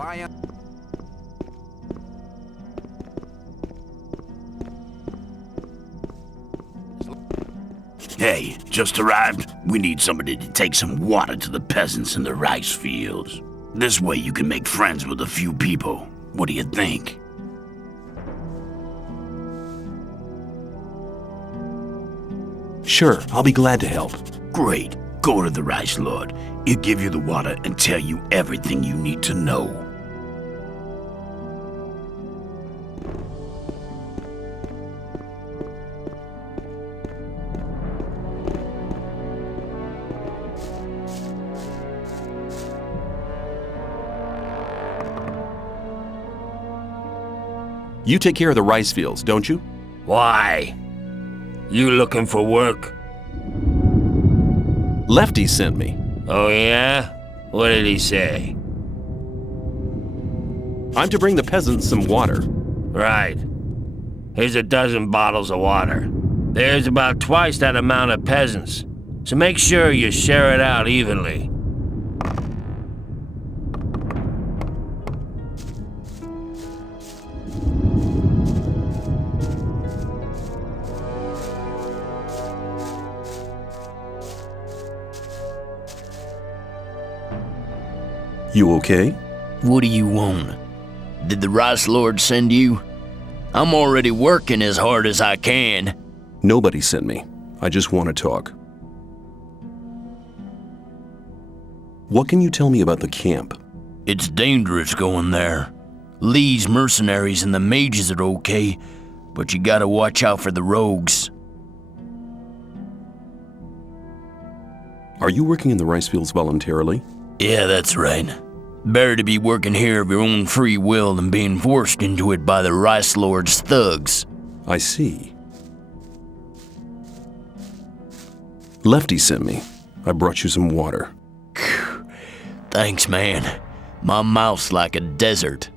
Rely on... Hey, just arrived? We need somebody to take some water to the peasants in the rice fields. This way you can make friends with a few people. What do you think? Sure, I'll be glad to help. Great. Go to the rice lord. He'll give you the water and tell you everything you need to know. You take care of the rice fields, don't you? Why? You looking for work? Lefty sent me. Oh yeah? What did he say? I'm to bring the peasants some water. Right. Here's a dozen bottles of water. There's about twice that amount of peasants, so make sure you share it out evenly. You okay? What do you want? Did the Rice Lord send you? I'm already working as hard as I can. Nobody sent me. I just want to talk. What can you tell me about the camp? It's dangerous going there. Lee's mercenaries and the mages are okay, but you gotta watch out for the rogues. Are you working in the rice fields voluntarily? Yeah, that's right. Better to be working here of your own free will than being forced into it by the Rice Lord's thugs. I see. Lefty sent me. I brought you some water. Thanks, man. My mouth's like a desert.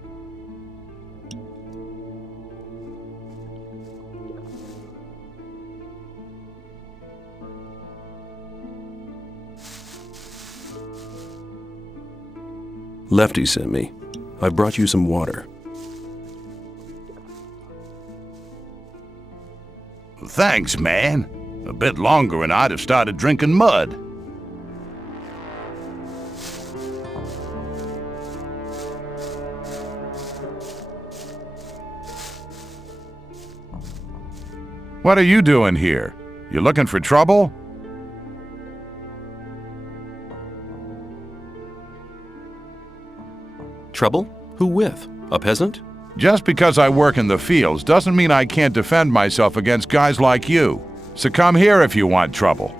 Lefty sent me. I brought you some water. Thanks, man. A bit longer and I'd have started drinking mud. What are you doing here? You looking for trouble? Trouble? Who with? A peasant? Just because I work in the fields doesn't mean I can't defend myself against guys like you. So come here if you want trouble.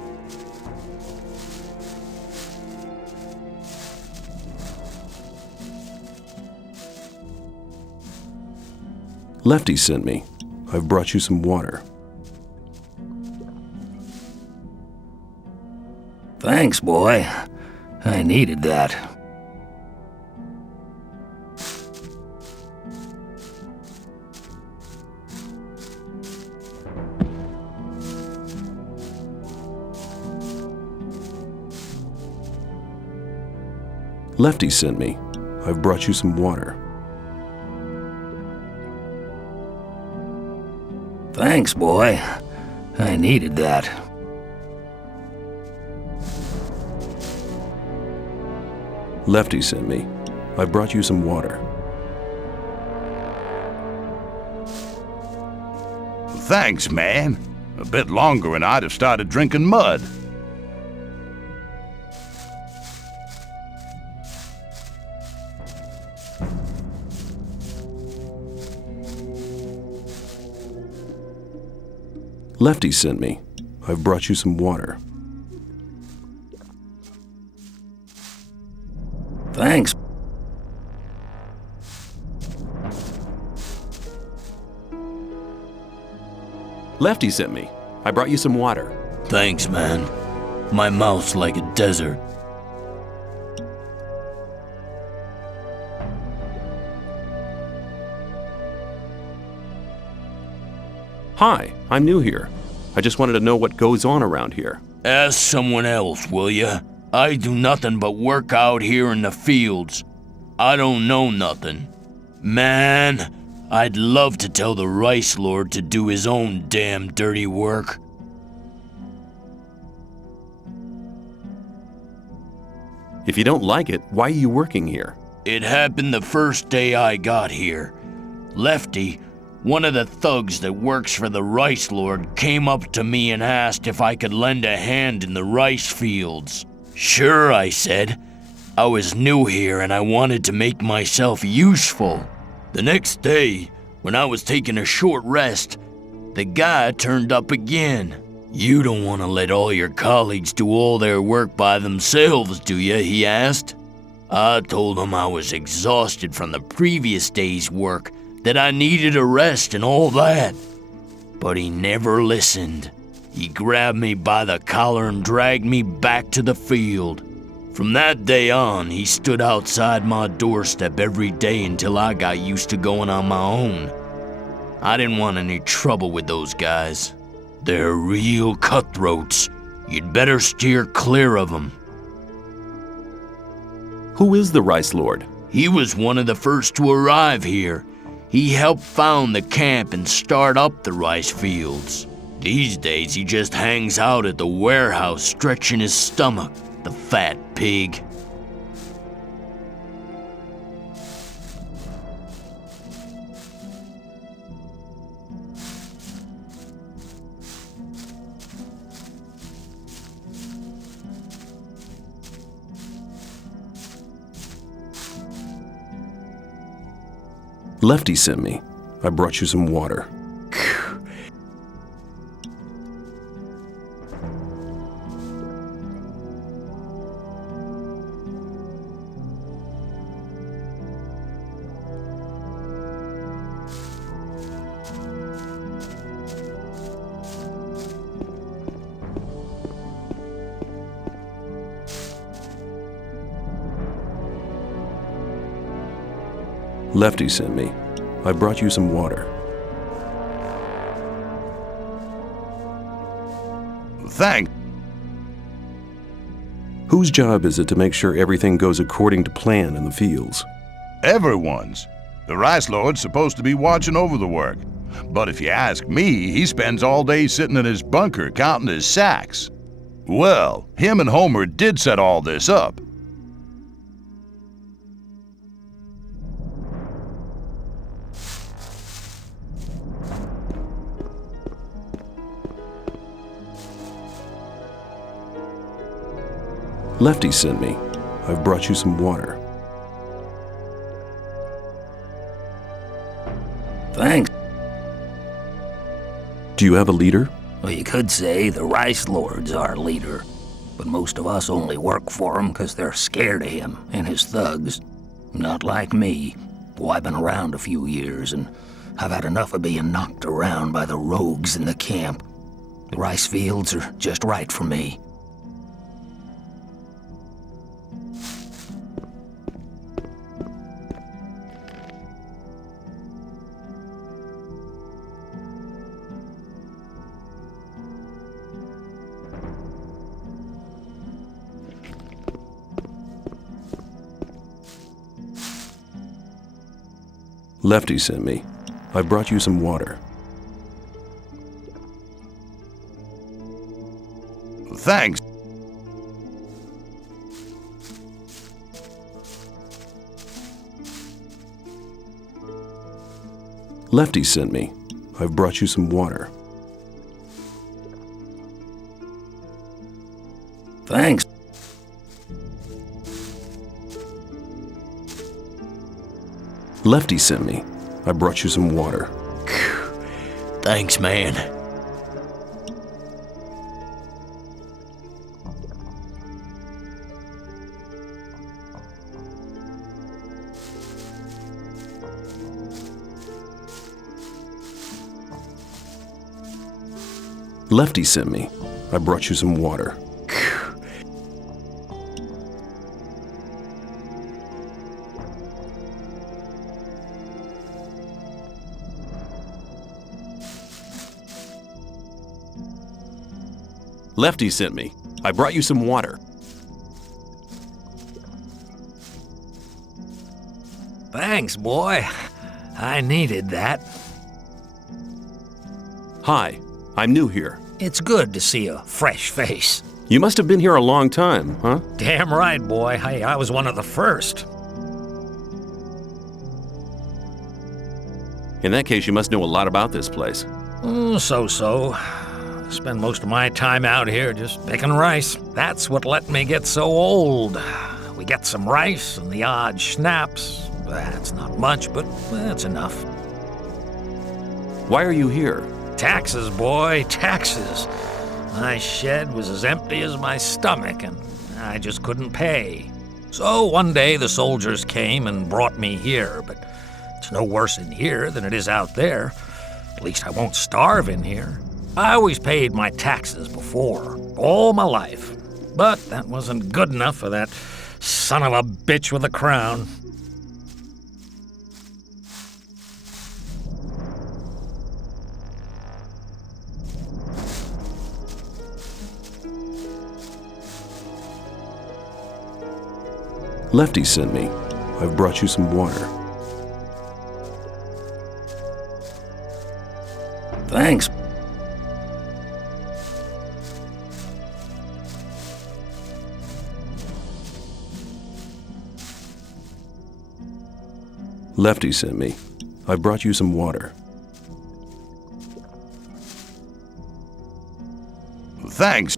Lefty sent me. I've brought you some water. Thanks, boy. I needed that. Lefty sent me. I've brought you some water. Thanks, boy. I needed that. Lefty sent me. I brought you some water. Thanks, man. A bit longer and I'd have started drinking mud. Lefty sent me. I've brought you some water. Thanks. Lefty sent me. I brought you some water. Thanks, man. My mouth's like a desert. Hi, I'm new here. I just wanted to know what goes on around here. Ask someone else, will ya? I do nothing but work out here in the fields. I don't know nothing. Man, I'd love to tell the Rice Lord to do his own damn dirty work. If you don't like it, why are you working here? It happened the first day I got here. Lefty, one of the thugs that works for the Rice Lord, came up to me and asked if I could lend a hand in the rice fields. Sure, I said. I was new here and I wanted to make myself useful. The next day, when I was taking a short rest, the guy turned up again. You don't want to let all your colleagues do all their work by themselves, do you? He asked. I told him I was exhausted from the previous day's work, that I needed a rest and all that. But he never listened. He grabbed me by the collar and dragged me back to the field. From that day on, he stood outside my doorstep every day until I got used to going on my own. I didn't want any trouble with those guys. They're real cutthroats. You'd better steer clear of them. Who is the Rice Lord? He was one of the first to arrive here. He helped found the camp and start up the rice fields. These days, he just hangs out at the warehouse stretching his stomach, the fat pig. Lefty sent me. I brought you some water. Lefty sent me. I brought you some water. Thanks. Whose job is it to make sure everything goes according to plan in the fields? Everyone's. The Rice Lord's supposed to be watching over the work. But if you ask me, he spends all day sitting in his bunker counting his sacks. Well, him and Homer did set all this up. Lefty sent me. I've brought you some water. Thanks. Do you have a leader? Well, you could say the Rice Lord's our leader, but most of us only work for him because they're scared of him and his thugs. Not like me. Well, I've been around a few years, and I've had enough of being knocked around by the rogues in the camp. The rice fields are just right for me. Lefty sent me. I brought you some water. Thanks. Lefty sent me. I've brought you some water. Thanks. Lefty sent me. I brought you some water. Thanks, man. Lefty sent me. I brought you some water. Lefty sent me. I brought you some water. Thanks, boy. I needed that. Hi, I'm new here. It's good to see a fresh face. You must have been here a long time, huh? Damn right, boy. I was one of the first. In that case, you must know a lot about this place. So-so. Spend most of my time out here just picking rice. That's what let me get so old. We get some rice and the odd schnapps. That's not much, but that's enough. Why are you here? Taxes, boy, taxes. My shed was as empty as my stomach, and I just couldn't pay. So one day the soldiers came and brought me here, but it's no worse in here than it is out there. At least I won't starve in here. I always paid my taxes before, all my life. But that wasn't good enough for that son of a bitch with a crown. Lefty sent me. I've brought you some water. Thanks. Lefty sent me. I brought you some water. Thanks.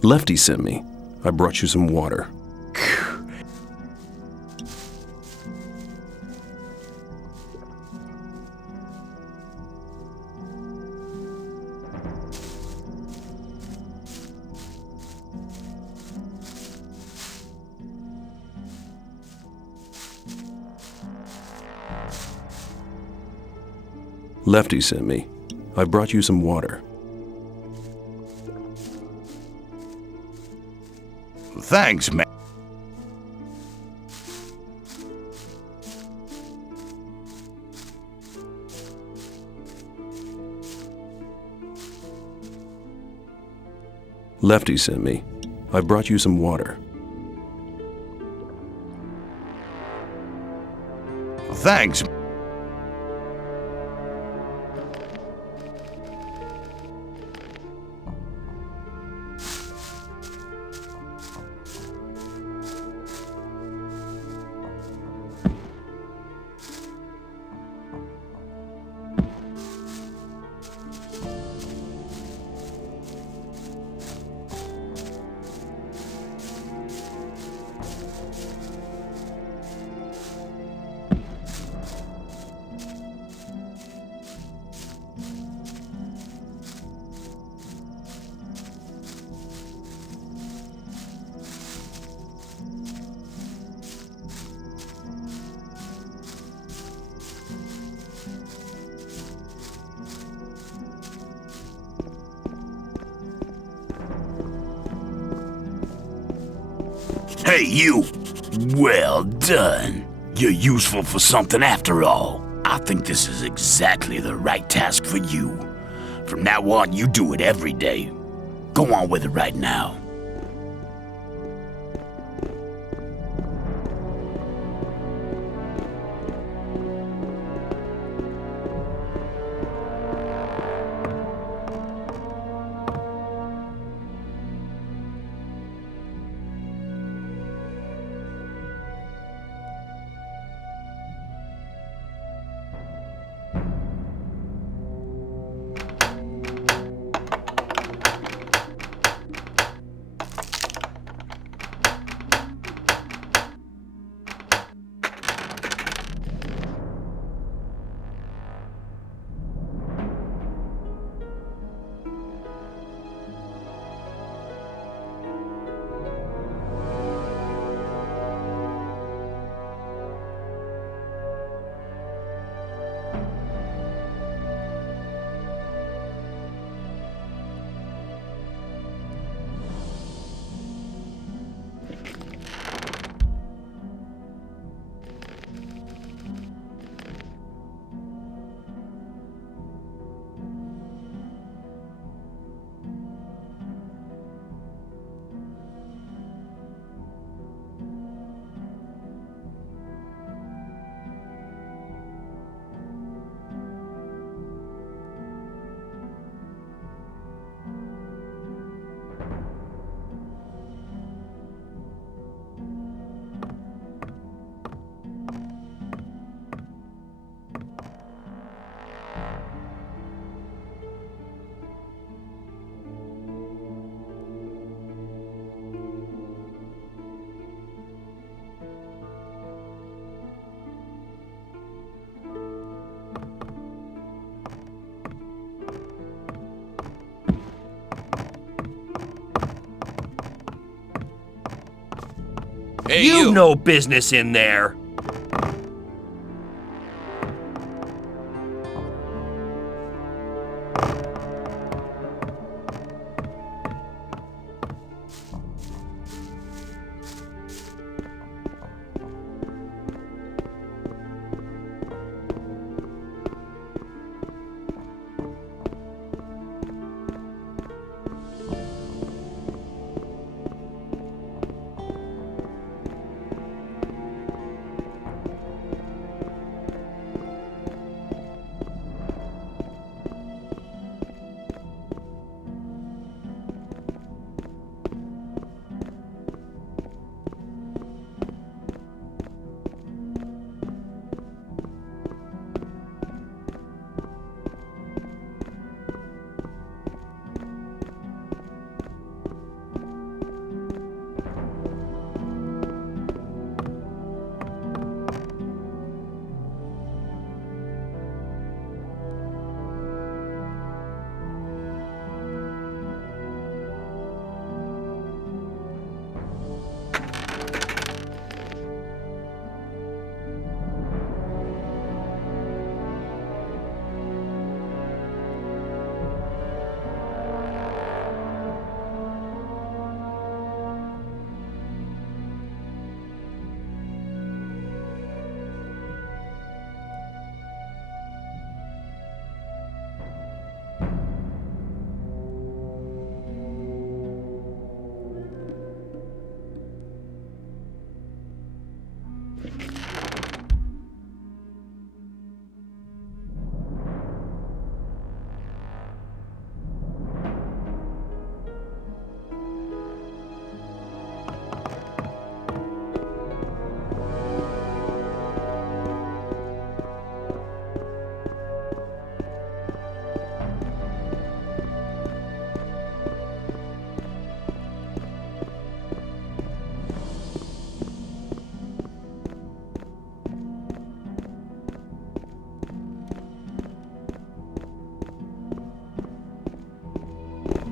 Lefty sent me. I brought you some water. Lefty sent me. I brought you some water. Thanks, man. Lefty sent me. I brought you some water. Thanks. Hey, you! Well done. You're useful for something after all. I think this is exactly the right task for you. From now on, you do it every day. Go on with it right now. Hey, You've no business in there.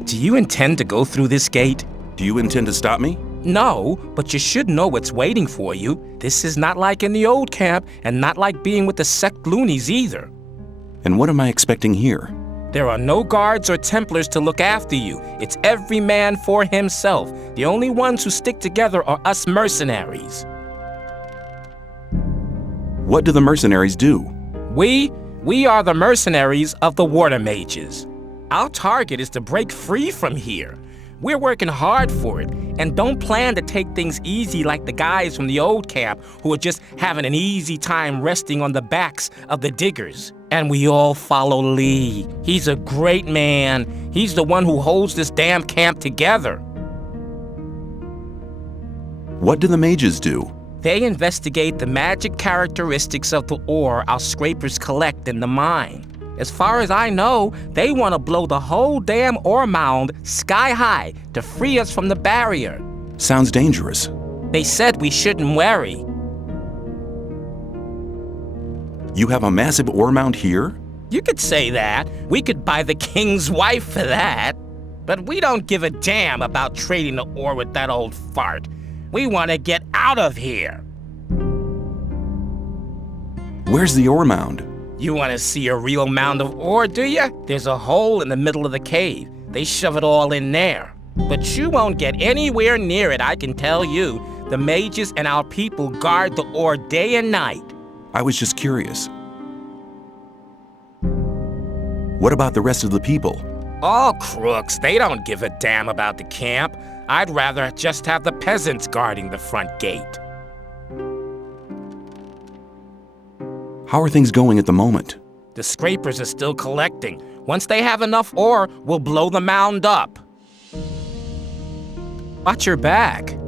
Do you intend to go through this gate? Do you intend to stop me? No, but you should know what's waiting for you. This is not like in the old camp, and not like being with the sect loonies either. And what am I expecting here? There are no guards or Templars to look after you. It's every man for himself. The only ones who stick together are us mercenaries. What do the mercenaries do? We are the mercenaries of the water mages. Our target is to break free from here. We're working hard for it, and don't plan to take things easy like the guys from the old camp who are just having an easy time resting on the backs of the diggers. And we all follow Lee. He's a great man. He's the one who holds this damn camp together. What do the mages do? They investigate the magic characteristics of the ore our scrapers collect in the mine. As far as I know, they want to blow the whole damn ore mound sky high to free us from the barrier. Sounds dangerous. They said we shouldn't worry. You have a massive ore mound here? You could say that. We could buy the king's wife for that. But we don't give a damn about trading the ore with that old fart. We want to get out of here. Where's the ore mound? You want to see a real mound of ore, do you? There's a hole in the middle of the cave. They shove it all in there. But you won't get anywhere near it, I can tell you. The mages and our people guard the ore day and night. I was just curious. What about the rest of the people? All crooks. They don't give a damn about the camp. I'd rather just have the peasants guarding the front gate. How are things going at the moment? The scrapers are still collecting. Once they have enough ore, we'll blow the mound up. Watch your back.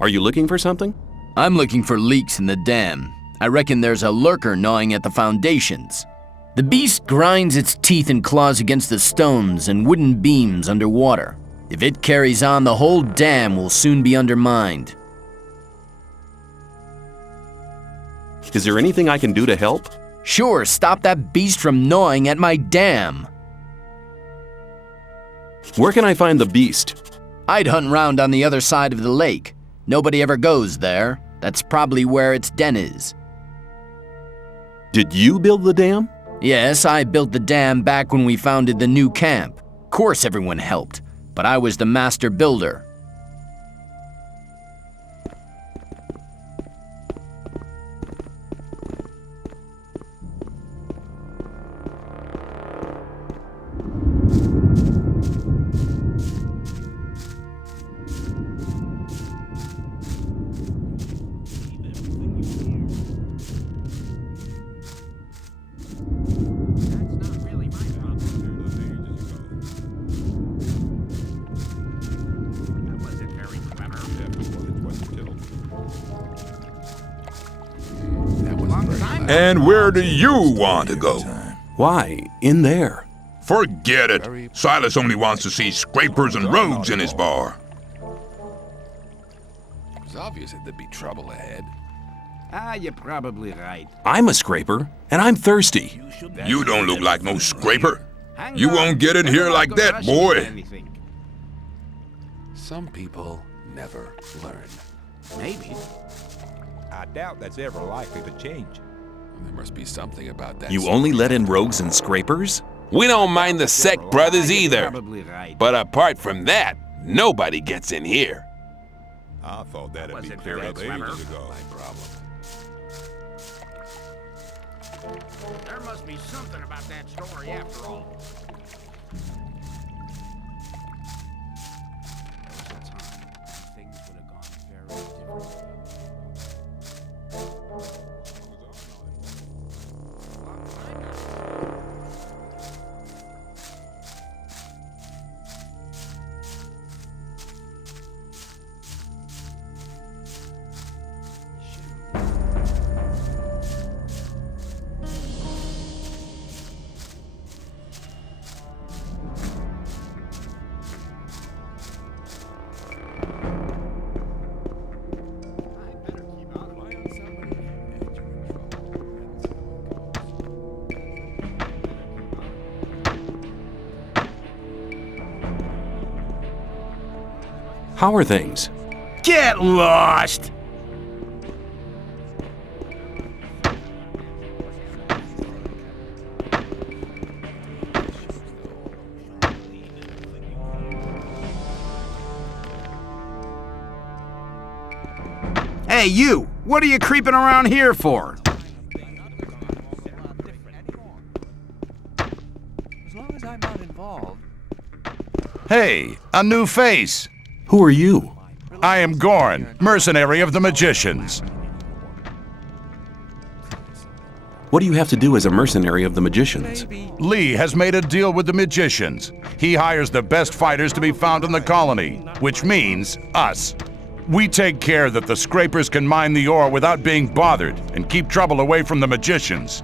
Are you looking for something? I'm looking for leaks in the dam. I reckon there's a lurker gnawing at the foundations. The beast grinds its teeth and claws against the stones and wooden beams underwater. If it carries on, the whole dam will soon be undermined. Is there anything I can do to help? Sure, stop that beast from gnawing at my dam. Where can I find the beast? I'd hunt round on the other side of the lake. Nobody ever goes there. That's probably where its den is. Did you build the dam? Yes, I built the dam back when we founded the new camp. Of course everyone helped, but I was the master builder. And where do you want to go? Why, in there. Forget it. Silas only wants to see scrapers and rogues in his bar. It was obvious that there'd be trouble ahead. You're probably right. I'm a scraper, and I'm thirsty. You don't look like no scraper. You won't get in here like that, boy. Some people never learn. Maybe. I doubt that's ever likely to change. There must be something about that. You only let in rogues and scrapers? We don't mind the sect brothers either. Right. But apart from that, nobody gets in here. I thought that'd be cleared up ages ago. My problem. There must be something about that story after all. There was a time when things would have gone very differently. How are things? Get lost! Hey, you! What are you creeping around here for? As long as I'm not involved. Hey, a new face. Who are you? I am Gorn, mercenary of the magicians. What do you have to do as a mercenary of the magicians? Lee has made a deal with the magicians. He hires the best fighters to be found in the colony, which means us. We take care that the scrapers can mine the ore without being bothered and keep trouble away from the magicians.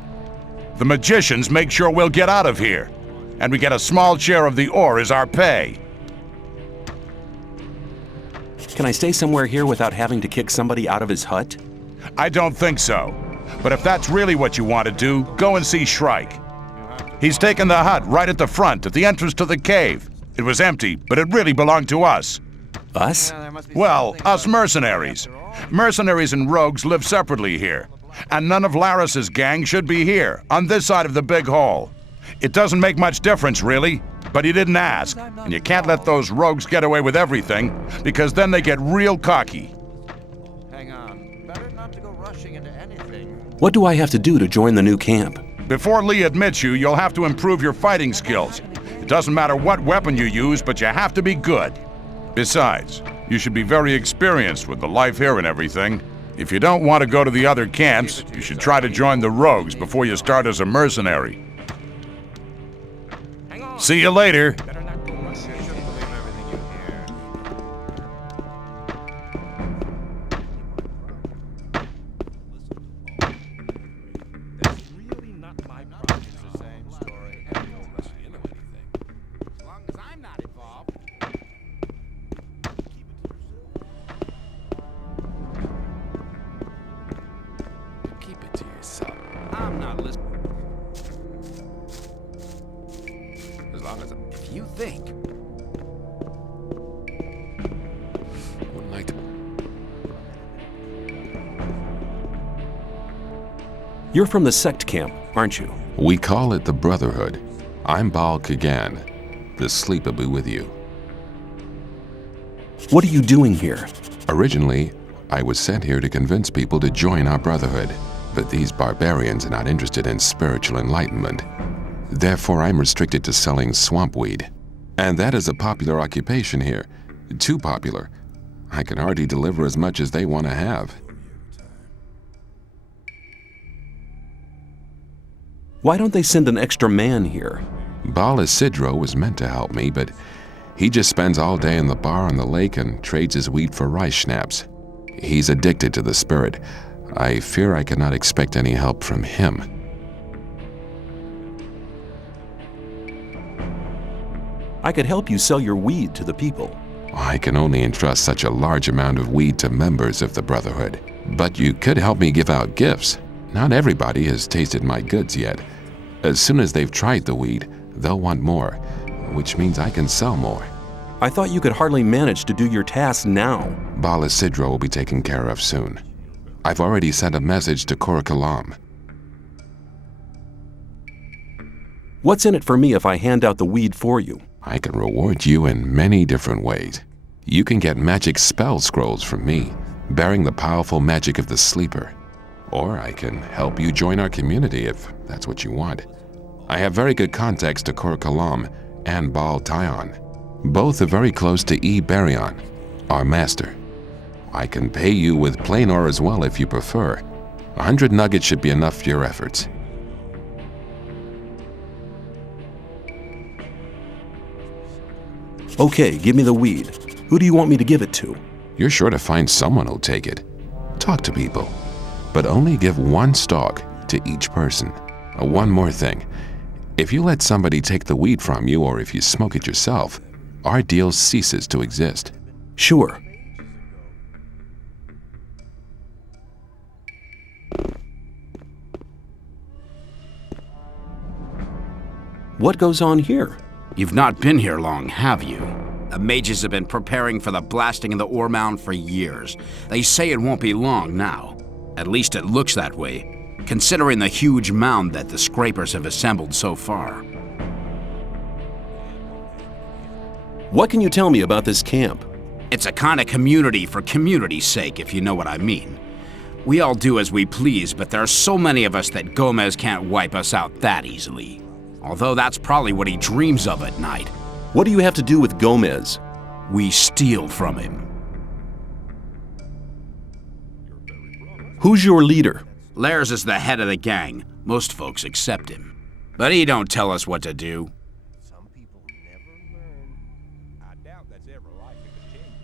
The magicians make sure we'll get out of here, and we get a small share of the ore as our pay. Can I stay somewhere here without having to kick somebody out of his hut? I don't think so. But if that's really what you want to do, go and see Shrike. He's taken the hut right at the front, at the entrance to the cave. It was empty, but it really belonged to us. Us? Well, us mercenaries. Mercenaries and rogues live separately here. And none of Laris's gang should be here, on this side of the big hole. It doesn't make much difference, really, but he didn't ask. And you can't let those rogues get away with everything, because then they get real cocky. Hang on. Better not to go rushing into anything. What do I have to do to join the new camp? Before Lee admits you, you'll have to improve your fighting skills. It doesn't matter what weapon you use, but you have to be good. Besides, you should be very experienced with the life here and everything. If you don't want to go to the other camps, you should try to join the rogues before you start as a mercenary. See you later. I'm not listening. As long as if you think. Wouldn't like to. You're from the sect camp, aren't you? We call it the Brotherhood. I'm Baal Kagan. The sleep will be with you. What are you doing here? Originally, I was sent here to convince people to join our Brotherhood. But these barbarians are not interested in spiritual enlightenment. Therefore, I'm restricted to selling swamp weed. And that is a popular occupation here. Too popular. I can hardly deliver as much as they want to have. Why don't they send an extra man here? Baal Isidro was meant to help me, but he just spends all day in the bar on the lake and trades his weed for rice schnapps. He's addicted to the spirit. I fear I cannot expect any help from him. I could help you sell your weed to the people. I can only entrust such a large amount of weed to members of the Brotherhood. But you could help me give out gifts. Not everybody has tasted my goods yet. As soon as they've tried the weed, they'll want more, which means I can sell more. I thought you could hardly manage to do your tasks now. Baal Isidro will be taken care of soon. I've already sent a message to Kor Kalam. What's in it for me if I hand out the weed for you? I can reward you in many different ways. You can get magic spell scrolls from me, bearing the powerful magic of the sleeper. Or I can help you join our community if that's what you want. I have very good contacts to Kor Kalam and Baal Tyon. Both are very close to E. Baryon, our master. I can pay you with plain ore as well if you prefer. 100 nuggets should be enough for your efforts. Okay, give me the weed. Who do you want me to give it to? You're sure to find someone who'll take it. Talk to people, but only give one stalk to each person. One more thing. If you let somebody take the weed from you or if you smoke it yourself, our deal ceases to exist. Sure. What goes on here? You've not been here long, have you? The mages have been preparing for the blasting of the ore mound for years. They say it won't be long now. At least it looks that way, considering the huge mound that the scrapers have assembled so far. What can you tell me about this camp? It's a kind of community for community's sake, if you know what I mean. We all do as we please, but there are so many of us that Gomez can't wipe us out that easily. Although that's probably what he dreams of at night. What do you have to do with Gomez? We steal from him. Who's your leader? Lares is the head of the gang. Most folks accept him. But he don't tell us what to do.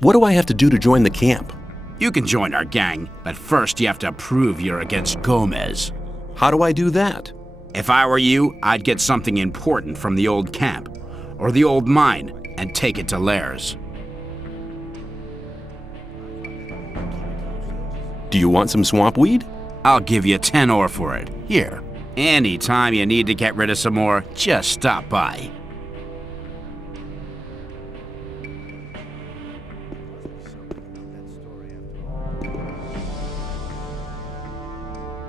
What do I have to do to join the camp? You can join our gang, but first you have to prove you're against Gomez. How do I do that? If I were you, I'd get something important from the old camp, or the old mine, and take it to Lares. Do you want some swamp weed? I'll give you 10 ore for it. Here. Anytime you need to get rid of some more, just stop by.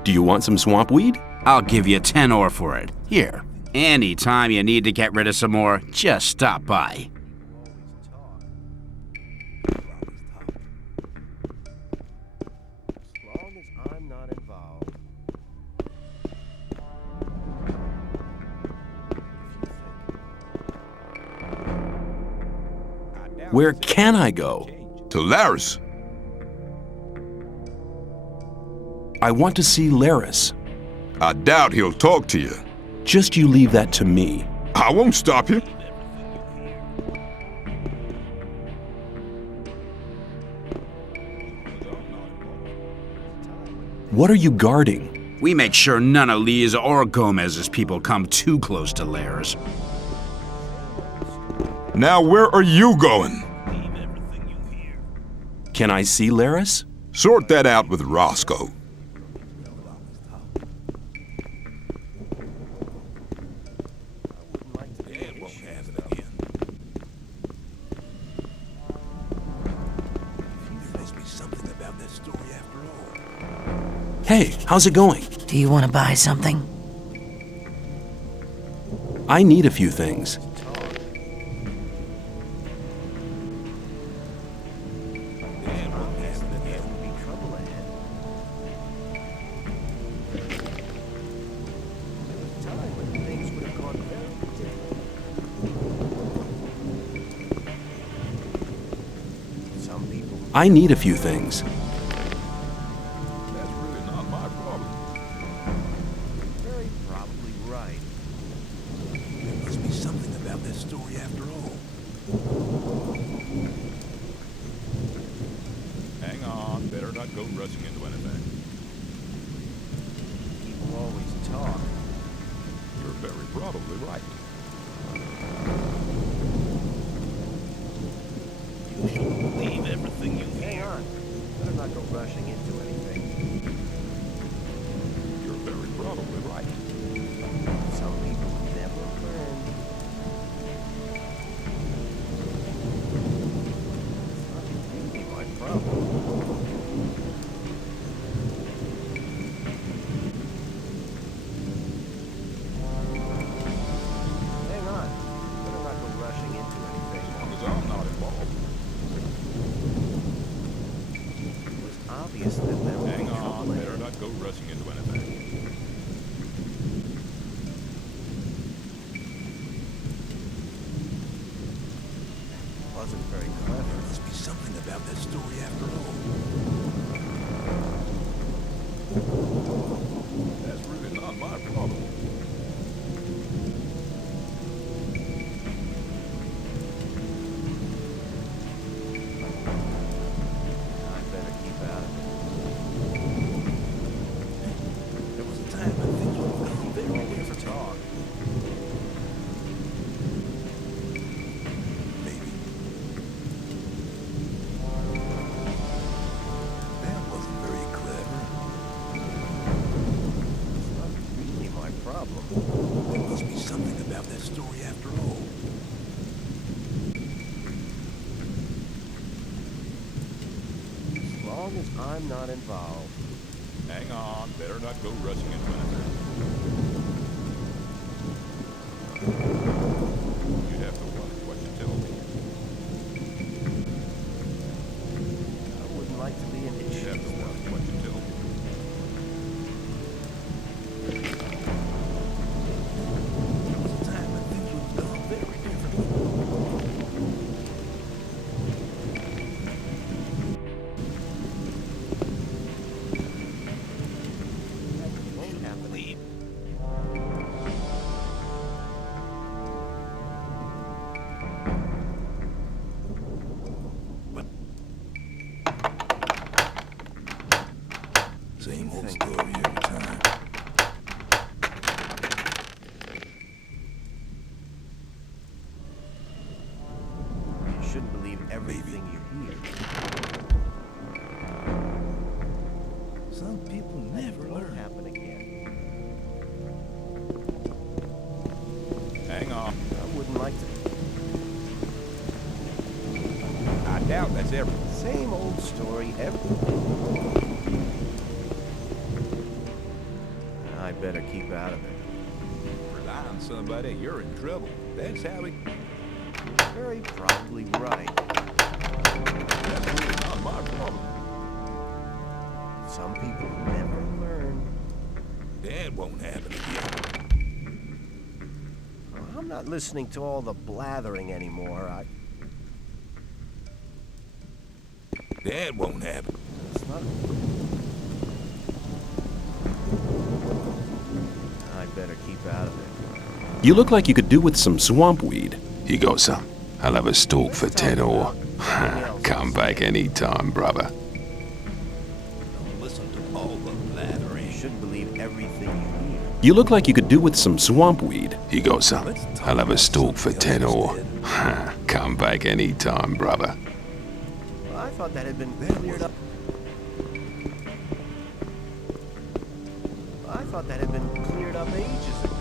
Do you want some swamp weed? I'll give you 10 ore for it. Here. Anytime you need to get rid of some more, just stop by. Where can I go? To Lares. I want to see Lares. I doubt he'll talk to you. Just you leave that to me. I won't stop you. What are you guarding? We make sure none of Lee's or Gomez's people come too close to Lares. Now where are you going? Can I see Lares? Sort that out with Roscoe. Hey, how's it going? Do you want to buy something? I need a few things. I need a few things. That's really not my problem. Very probably right. There must be something about this story after all. Hang on, better not go rushing into anything. People always talk. You're very probably right. You shouldn't believe everything you hear. Hang on. Better not go rushing into anything. You're very probably right. Some people never learn. It's not really my problem. Hang on. Better not go rushing into anything. As long as I'm not involved. It was obvious that there would Hang be trouble on, ahead. better not go rushing into anything. Wasn't very clever. There must be something about this story after all. That's really not my problem. I better keep out of it. There was a time when things would have gone They very always different. talk. Maybe. That wasn't very clever. It's not really my problem. There must be something about this story after all. As long as I'm not involved. Hang on, better not go rushing into anything. You have to watch what you tell me. I wouldn't like to be in his You have shoes. to watch what you tell me. baby. Some people never learn. Happen again. Hang on. I wouldn't like to. I doubt that's ever. Same old story every. I better keep out of it. Rely on somebody, you're in trouble. That's how it. Very probably right. That's really not my problem. Some people never learn. That won't happen again. I'm not listening to all the blathering anymore. That won't happen. It's not. I better keep out of it. You look like you could do with some swamp weed. Here goes some. I'll have a stalk for 10 ore. Come back anytime, brother. Don't listen to all the blathering. You shouldn't believe everything you hear. You look like you could do with some swamp weed. Here goes some. I'll have a stalk for 10 ore. Come back anytime, brother. I thought that had been cleared up. I thought that had been cleared up ages ago.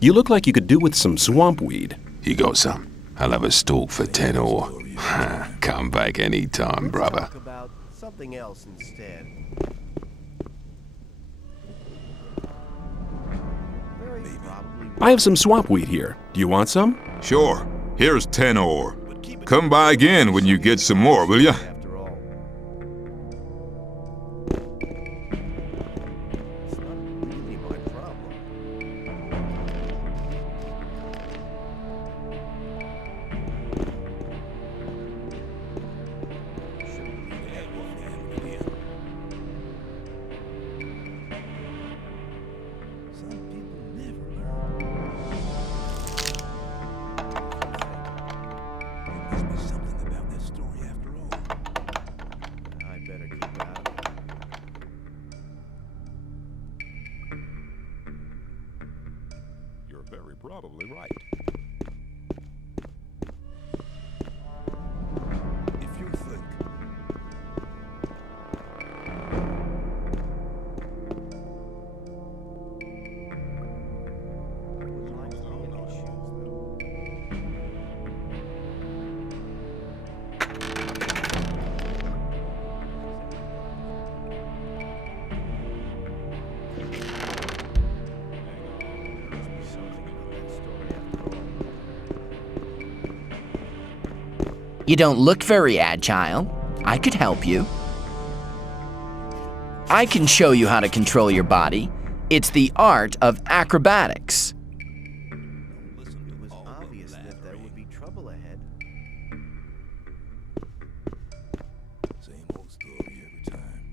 You look like you could do with some swamp weed. Here goes some. I'll have a stalk for 10 ore. Come back anytime, brother. Talk about something else instead. Very probably. I have some swamp weed here. Do you want some? Sure. Here's 10 ore. Come by again when you get some more, will ya? After all. It's not really my problem. That won't happen again. Some people never learn. There must be something about that story after all. I better keep out of it. You're very probably right. If you think. You don't look very agile. I could help you. I can show you how to control your body. It's the art of acrobatics. It was obvious that there would be trouble ahead. Same old story every time.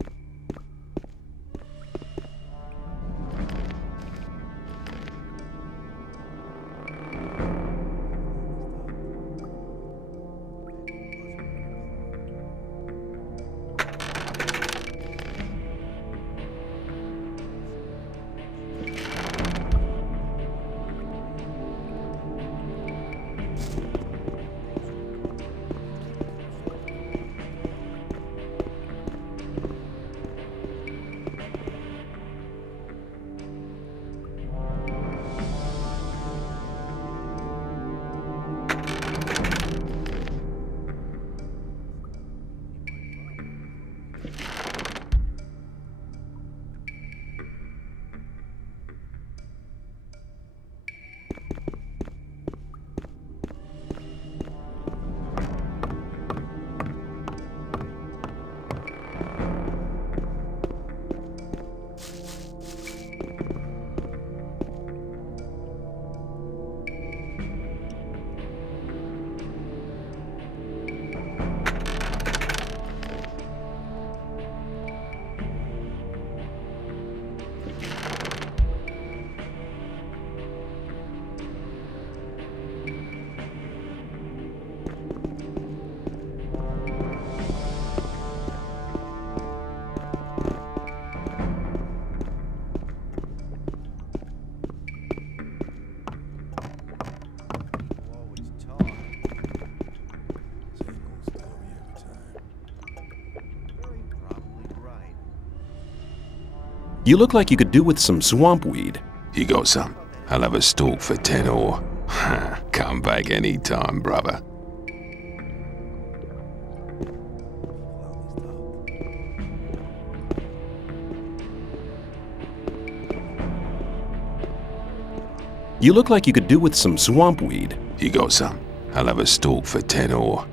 You look like you could do with some swamp weed. You got some? I'll have a stalk for 10 ore. Come back anytime, brother. You look like you could do with some swamp weed. You got some? I'll have a stalk for 10 ore.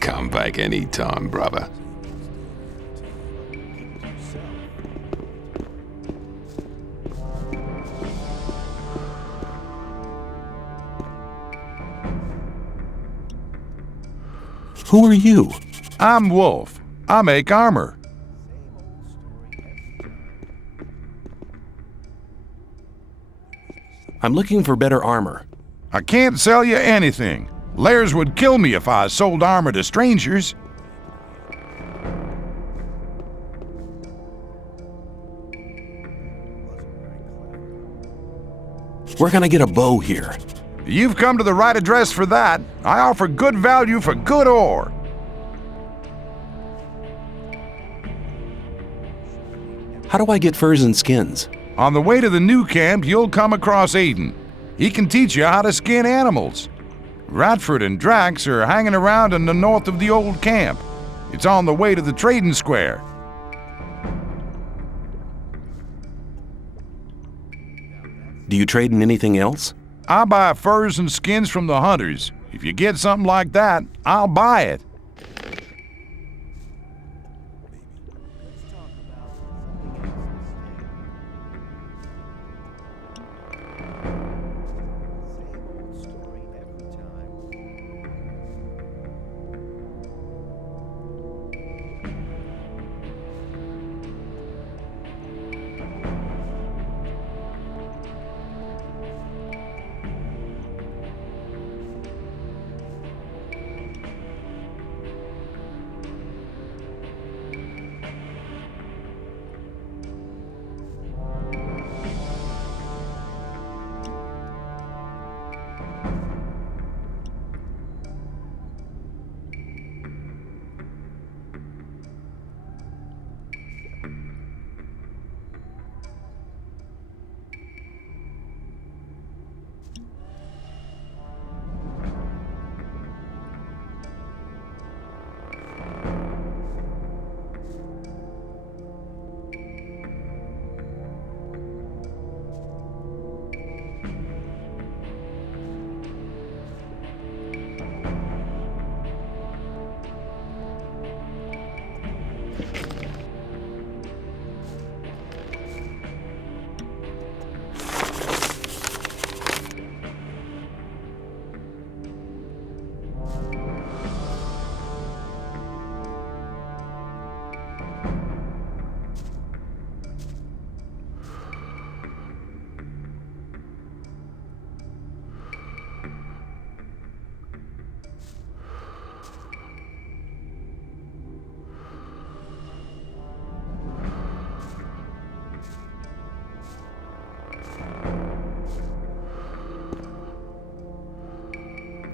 Come back anytime, brother. Who are you? I'm Wolf. I make armor. I'm looking for better armor. I can't sell you anything. Lairs would kill me if I sold armor to strangers. Where can I get a bow here? You've come to the right address for that. I offer good value for good ore. How do I get furs and skins? On the way to the new camp, you'll come across Aiden. He can teach you how to skin animals. Radford and Drax are hanging around in the north of the old camp. It's on the way to the trading square. Do you trade in anything else? I buy furs and skins from the hunters. If you get something like that, I'll buy it.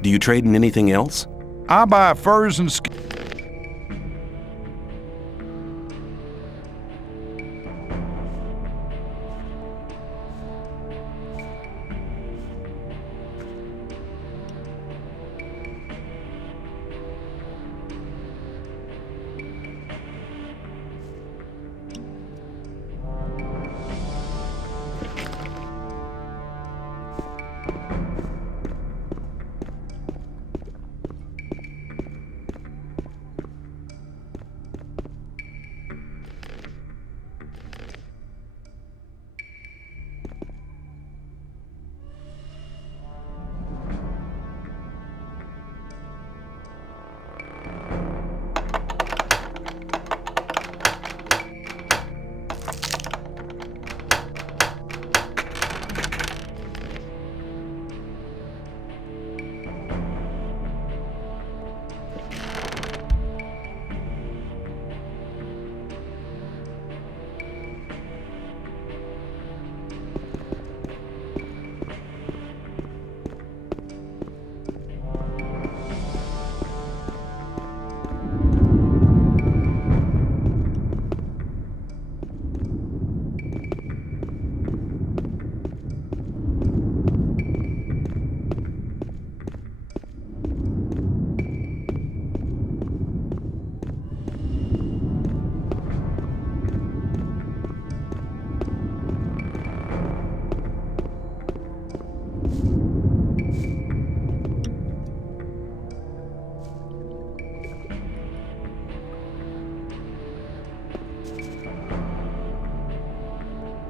Do you trade in anything else? I buy furs and skins.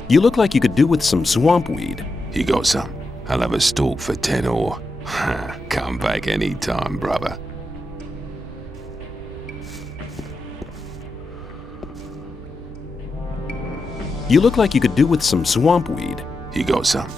You look like you could do with some swamp weed. You got some? I'll have a stalk for 10 ore. Come back anytime, brother. You look like you could do with some swamp weed. You got some?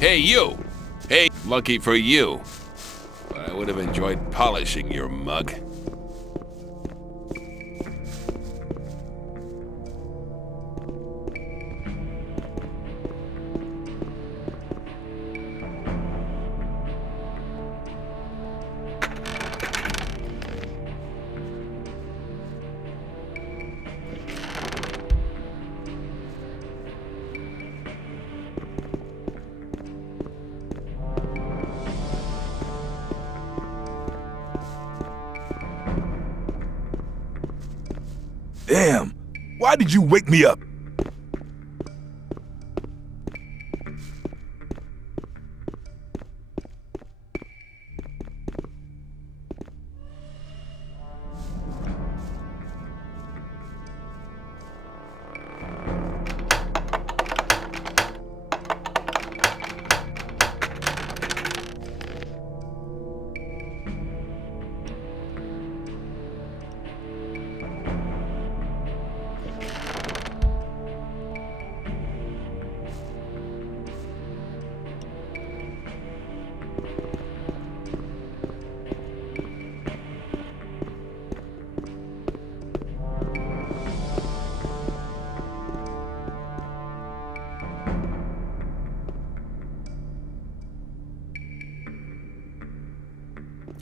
Hey, you! Hey, lucky for you. But I would have enjoyed polishing your mug. Damn! Why did you wake me up?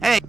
Hey!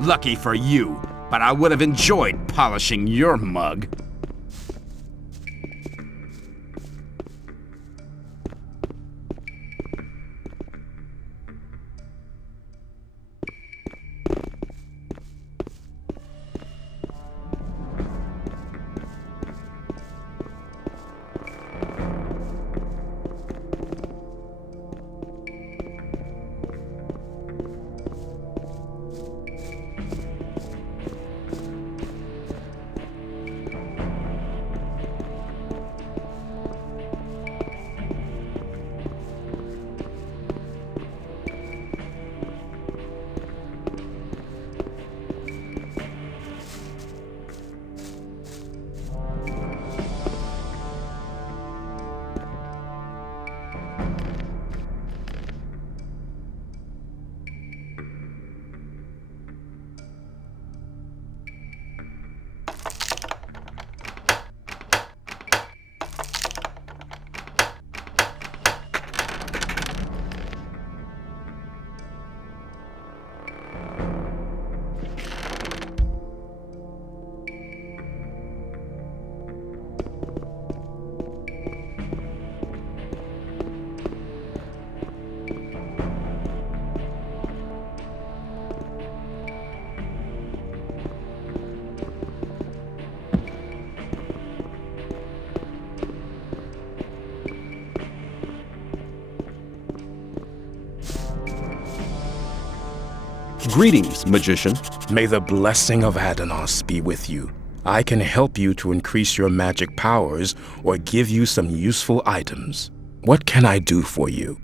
Lucky for you, but I would have enjoyed polishing your mug. Greetings, magician. May the blessing of Adanos be with you. I can help you to increase your magic powers or give you some useful items. What can I do for you?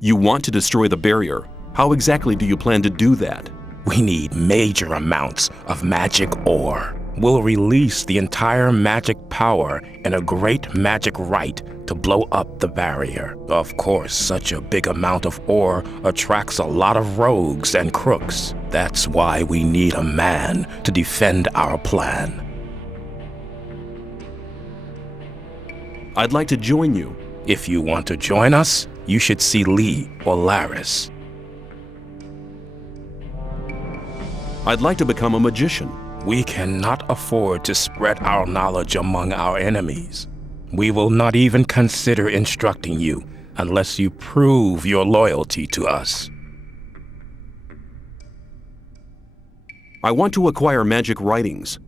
You want to destroy the barrier. How exactly do you plan to do that? We need major amounts of magic ore. We'll release the entire magic power in a great magic rite to blow up the barrier. Of course, such a big amount of ore attracts a lot of rogues and crooks. That's why we need a man to defend our plan. I'd like to join you. If you want to join us, you should see Lee or Laris. I'd like to become a magician. We cannot afford to spread our knowledge among our enemies. We will not even consider instructing you unless you prove your loyalty to us. I want to acquire magic writings.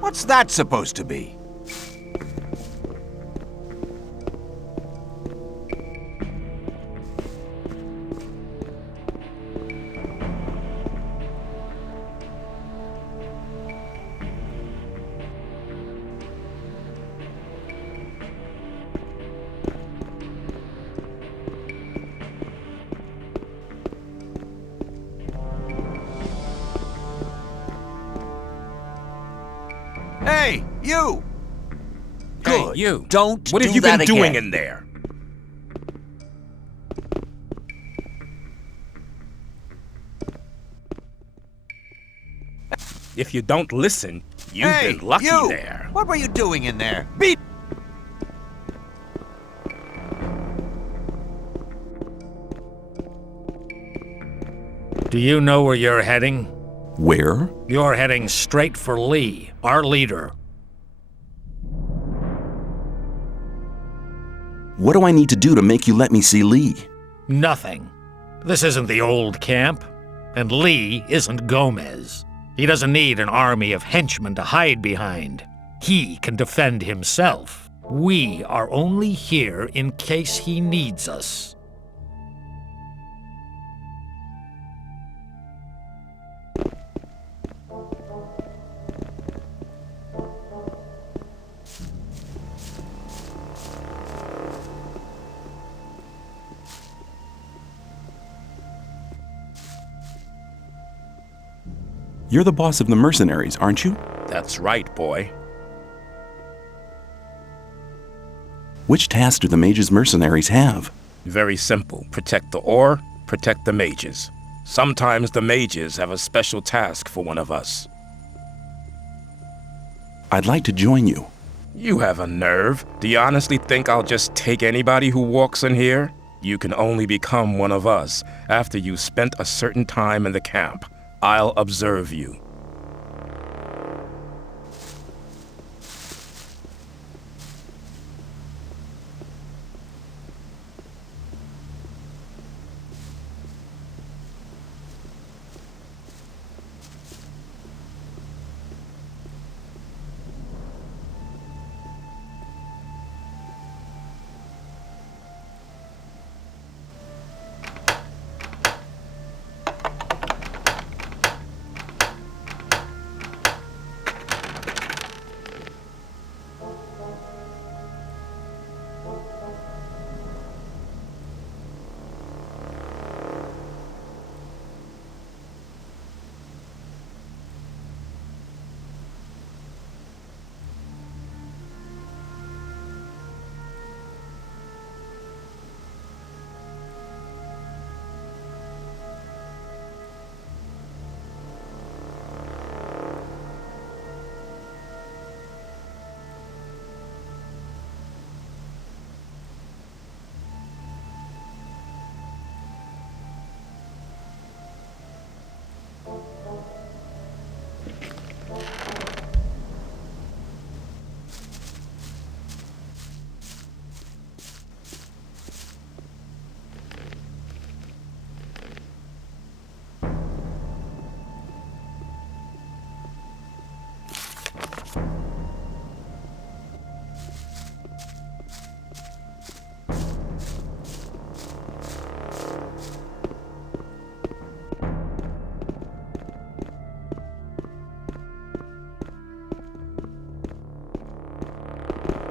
What's that supposed to be? Hey, you! Hey, you! Don't What do have you that been doing again. in there? If you don't listen, you've Hey, been lucky you! there. What were you doing in there? Beat! Do you know where you're heading? Where? You're heading straight for Lee, our leader. What do I need to do to make you let me see Lee? Nothing. This isn't the old camp, and Lee isn't Gomez. He doesn't need an army of henchmen to hide behind. He can defend himself. We are only here in case he needs us. You're the boss of the mercenaries, aren't you? That's right, boy. Which task do the mage's mercenaries have? Very simple. Protect the ore, protect the mages. Sometimes the mages have a special task for one of us. I'd like to join you. You have a nerve. Do you honestly think I'll just take anybody who walks in here? You can only become one of us after you've spent a certain time in the camp. I'll observe you.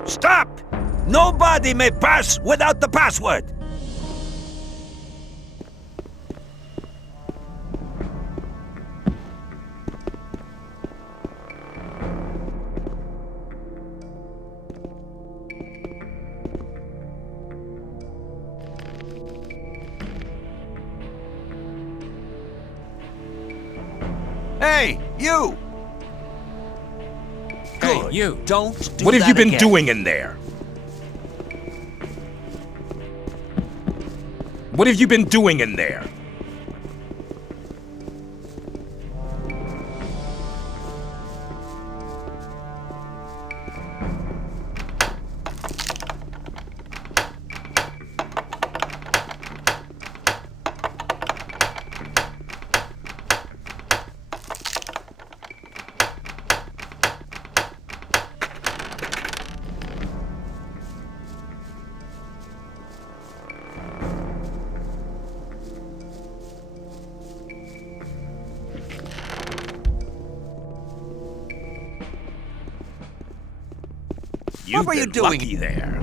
Stop! Nobody may pass without the password! Hey, you! Hey, you. Don't do What have that you been again. doing in there? What have you been doing in there? What were you doing lucky there?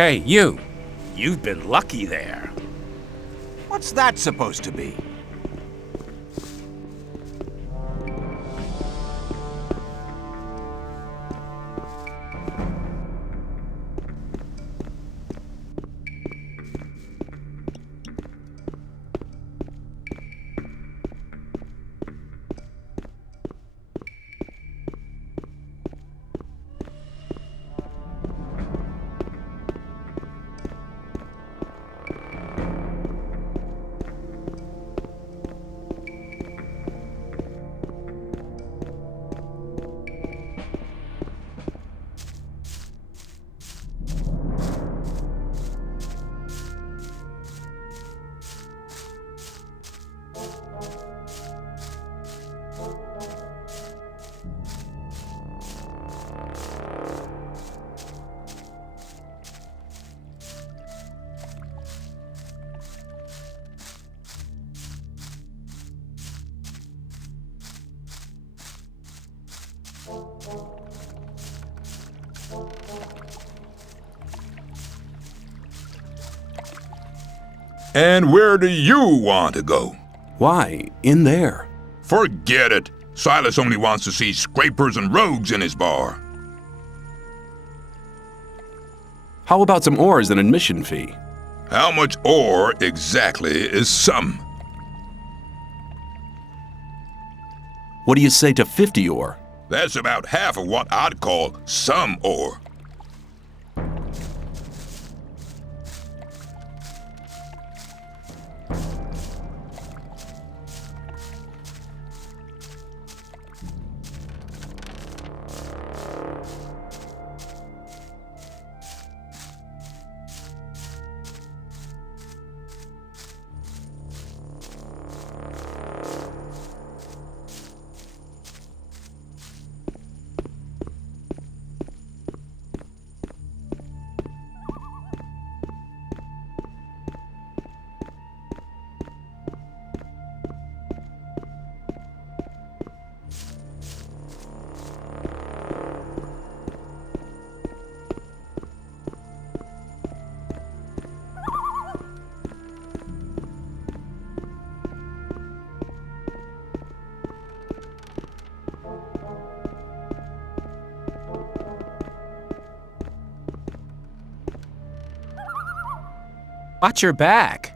Hey, you. You've been lucky there. What's that supposed to be? And where do you want to go? Why, in there. Forget it. Silas only wants to see scrapers and rogues in his bar. How about some ore as an admission fee? How much ore exactly is some? What do you say to 50 ore? That's about half of what I'd call some ore. Watch your back.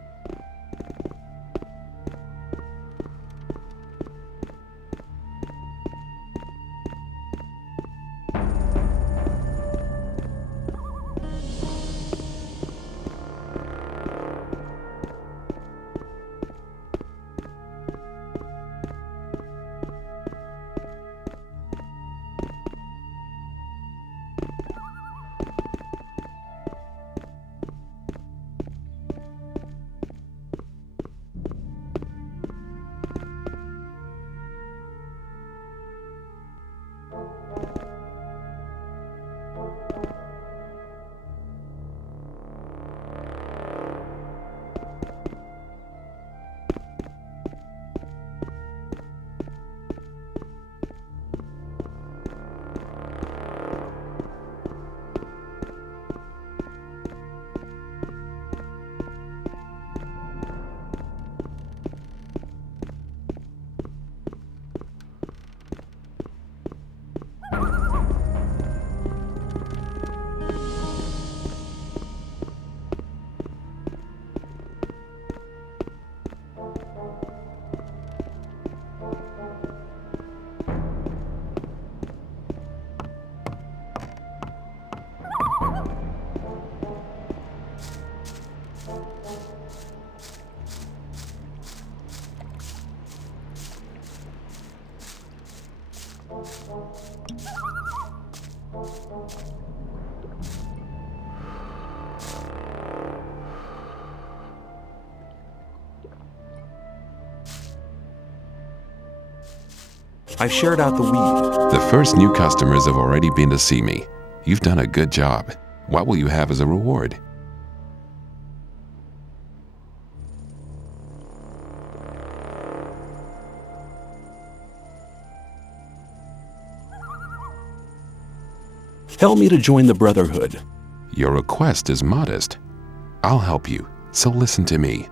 I've shared out the weed. The first new customers have already been to see me. You've done a good job. What will you have as a reward? Help me to join the Brotherhood. Your request is modest. I'll help you, so listen to me.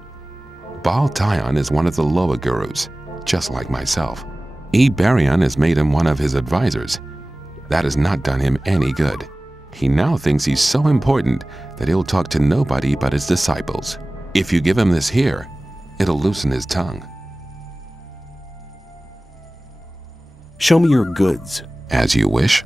Baal Tyon is one of the lower gurus, just like myself. Barion has made him one of his advisors. That has not done him any good. He now thinks he's so important that he'll talk to nobody but his disciples. If you give him this here, it'll loosen his tongue. Show me your goods. As you wish.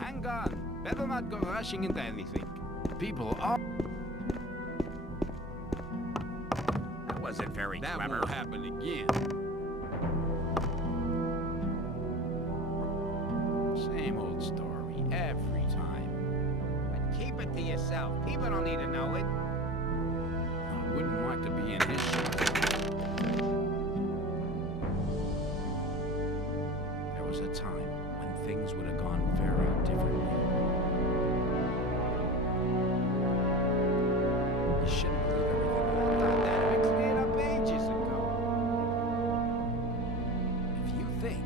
Hang on. Better not go rushing into anything. People are... That wasn't very That clever. won't happen again. Same old story every time. But keep it to yourself. People don't need to know it. I wouldn't want to be in his shoes. There was a time when things would have gone very differently. You shouldn't believe everything. I thought that had been cleared up ages ago. If you think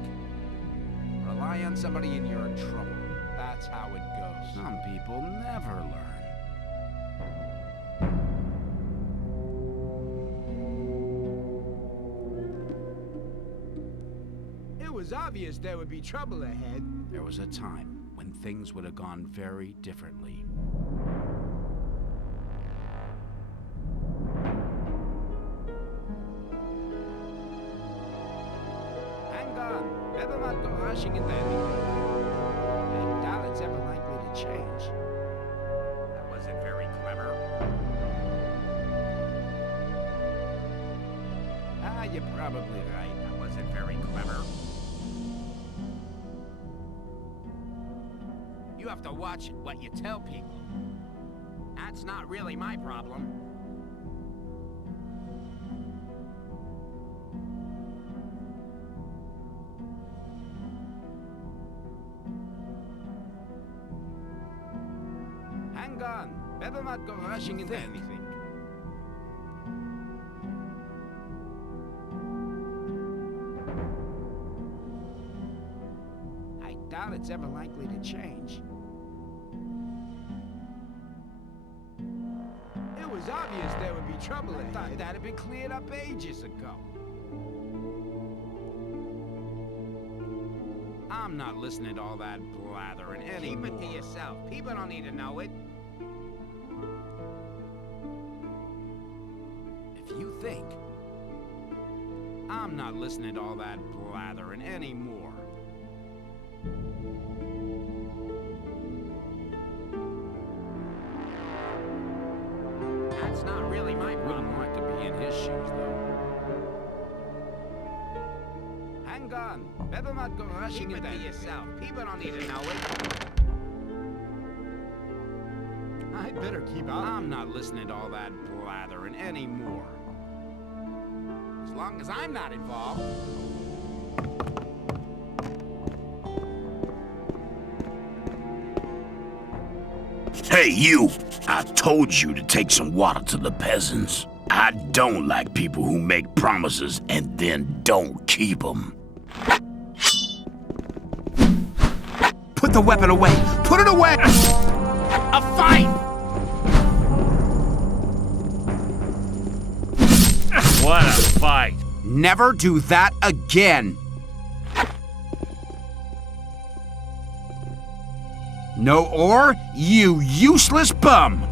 rely on somebody and you're in trouble, that's how it goes. Some people never learn. It was obvious there would be trouble ahead. There was a time when things would have gone very differently. Hang on. Better not go rushing into anything. I doubt it's ever likely to change. That wasn't very clever. You're probably right. That wasn't very clever. You have to watch what you tell people. That's not really my problem. Hang on. Better not go rushing into anything. I doubt it's ever likely to change. It was obvious there would be trouble ahead. I thought that had been cleared up ages ago. I'm not listening to all that blathering anymore. Keep it to yourself. People don't need to know it. If you think I'm not listening to all that blathering anymore. That's not really my problem. Wouldn't want to be in his shoes, though. Hang on. Better not go rushing Keep it into to anything. yourself. People don't need to know it. I better keep out. I'm not listening to all that blathering anymore. As long as I'm not involved. Hey, you! I told you to take some water to the peasants. I don't like people who make promises and then don't keep them. Put the weapon away! Put it away! A fight! What a fight! Never do that again! No ore, you useless bum!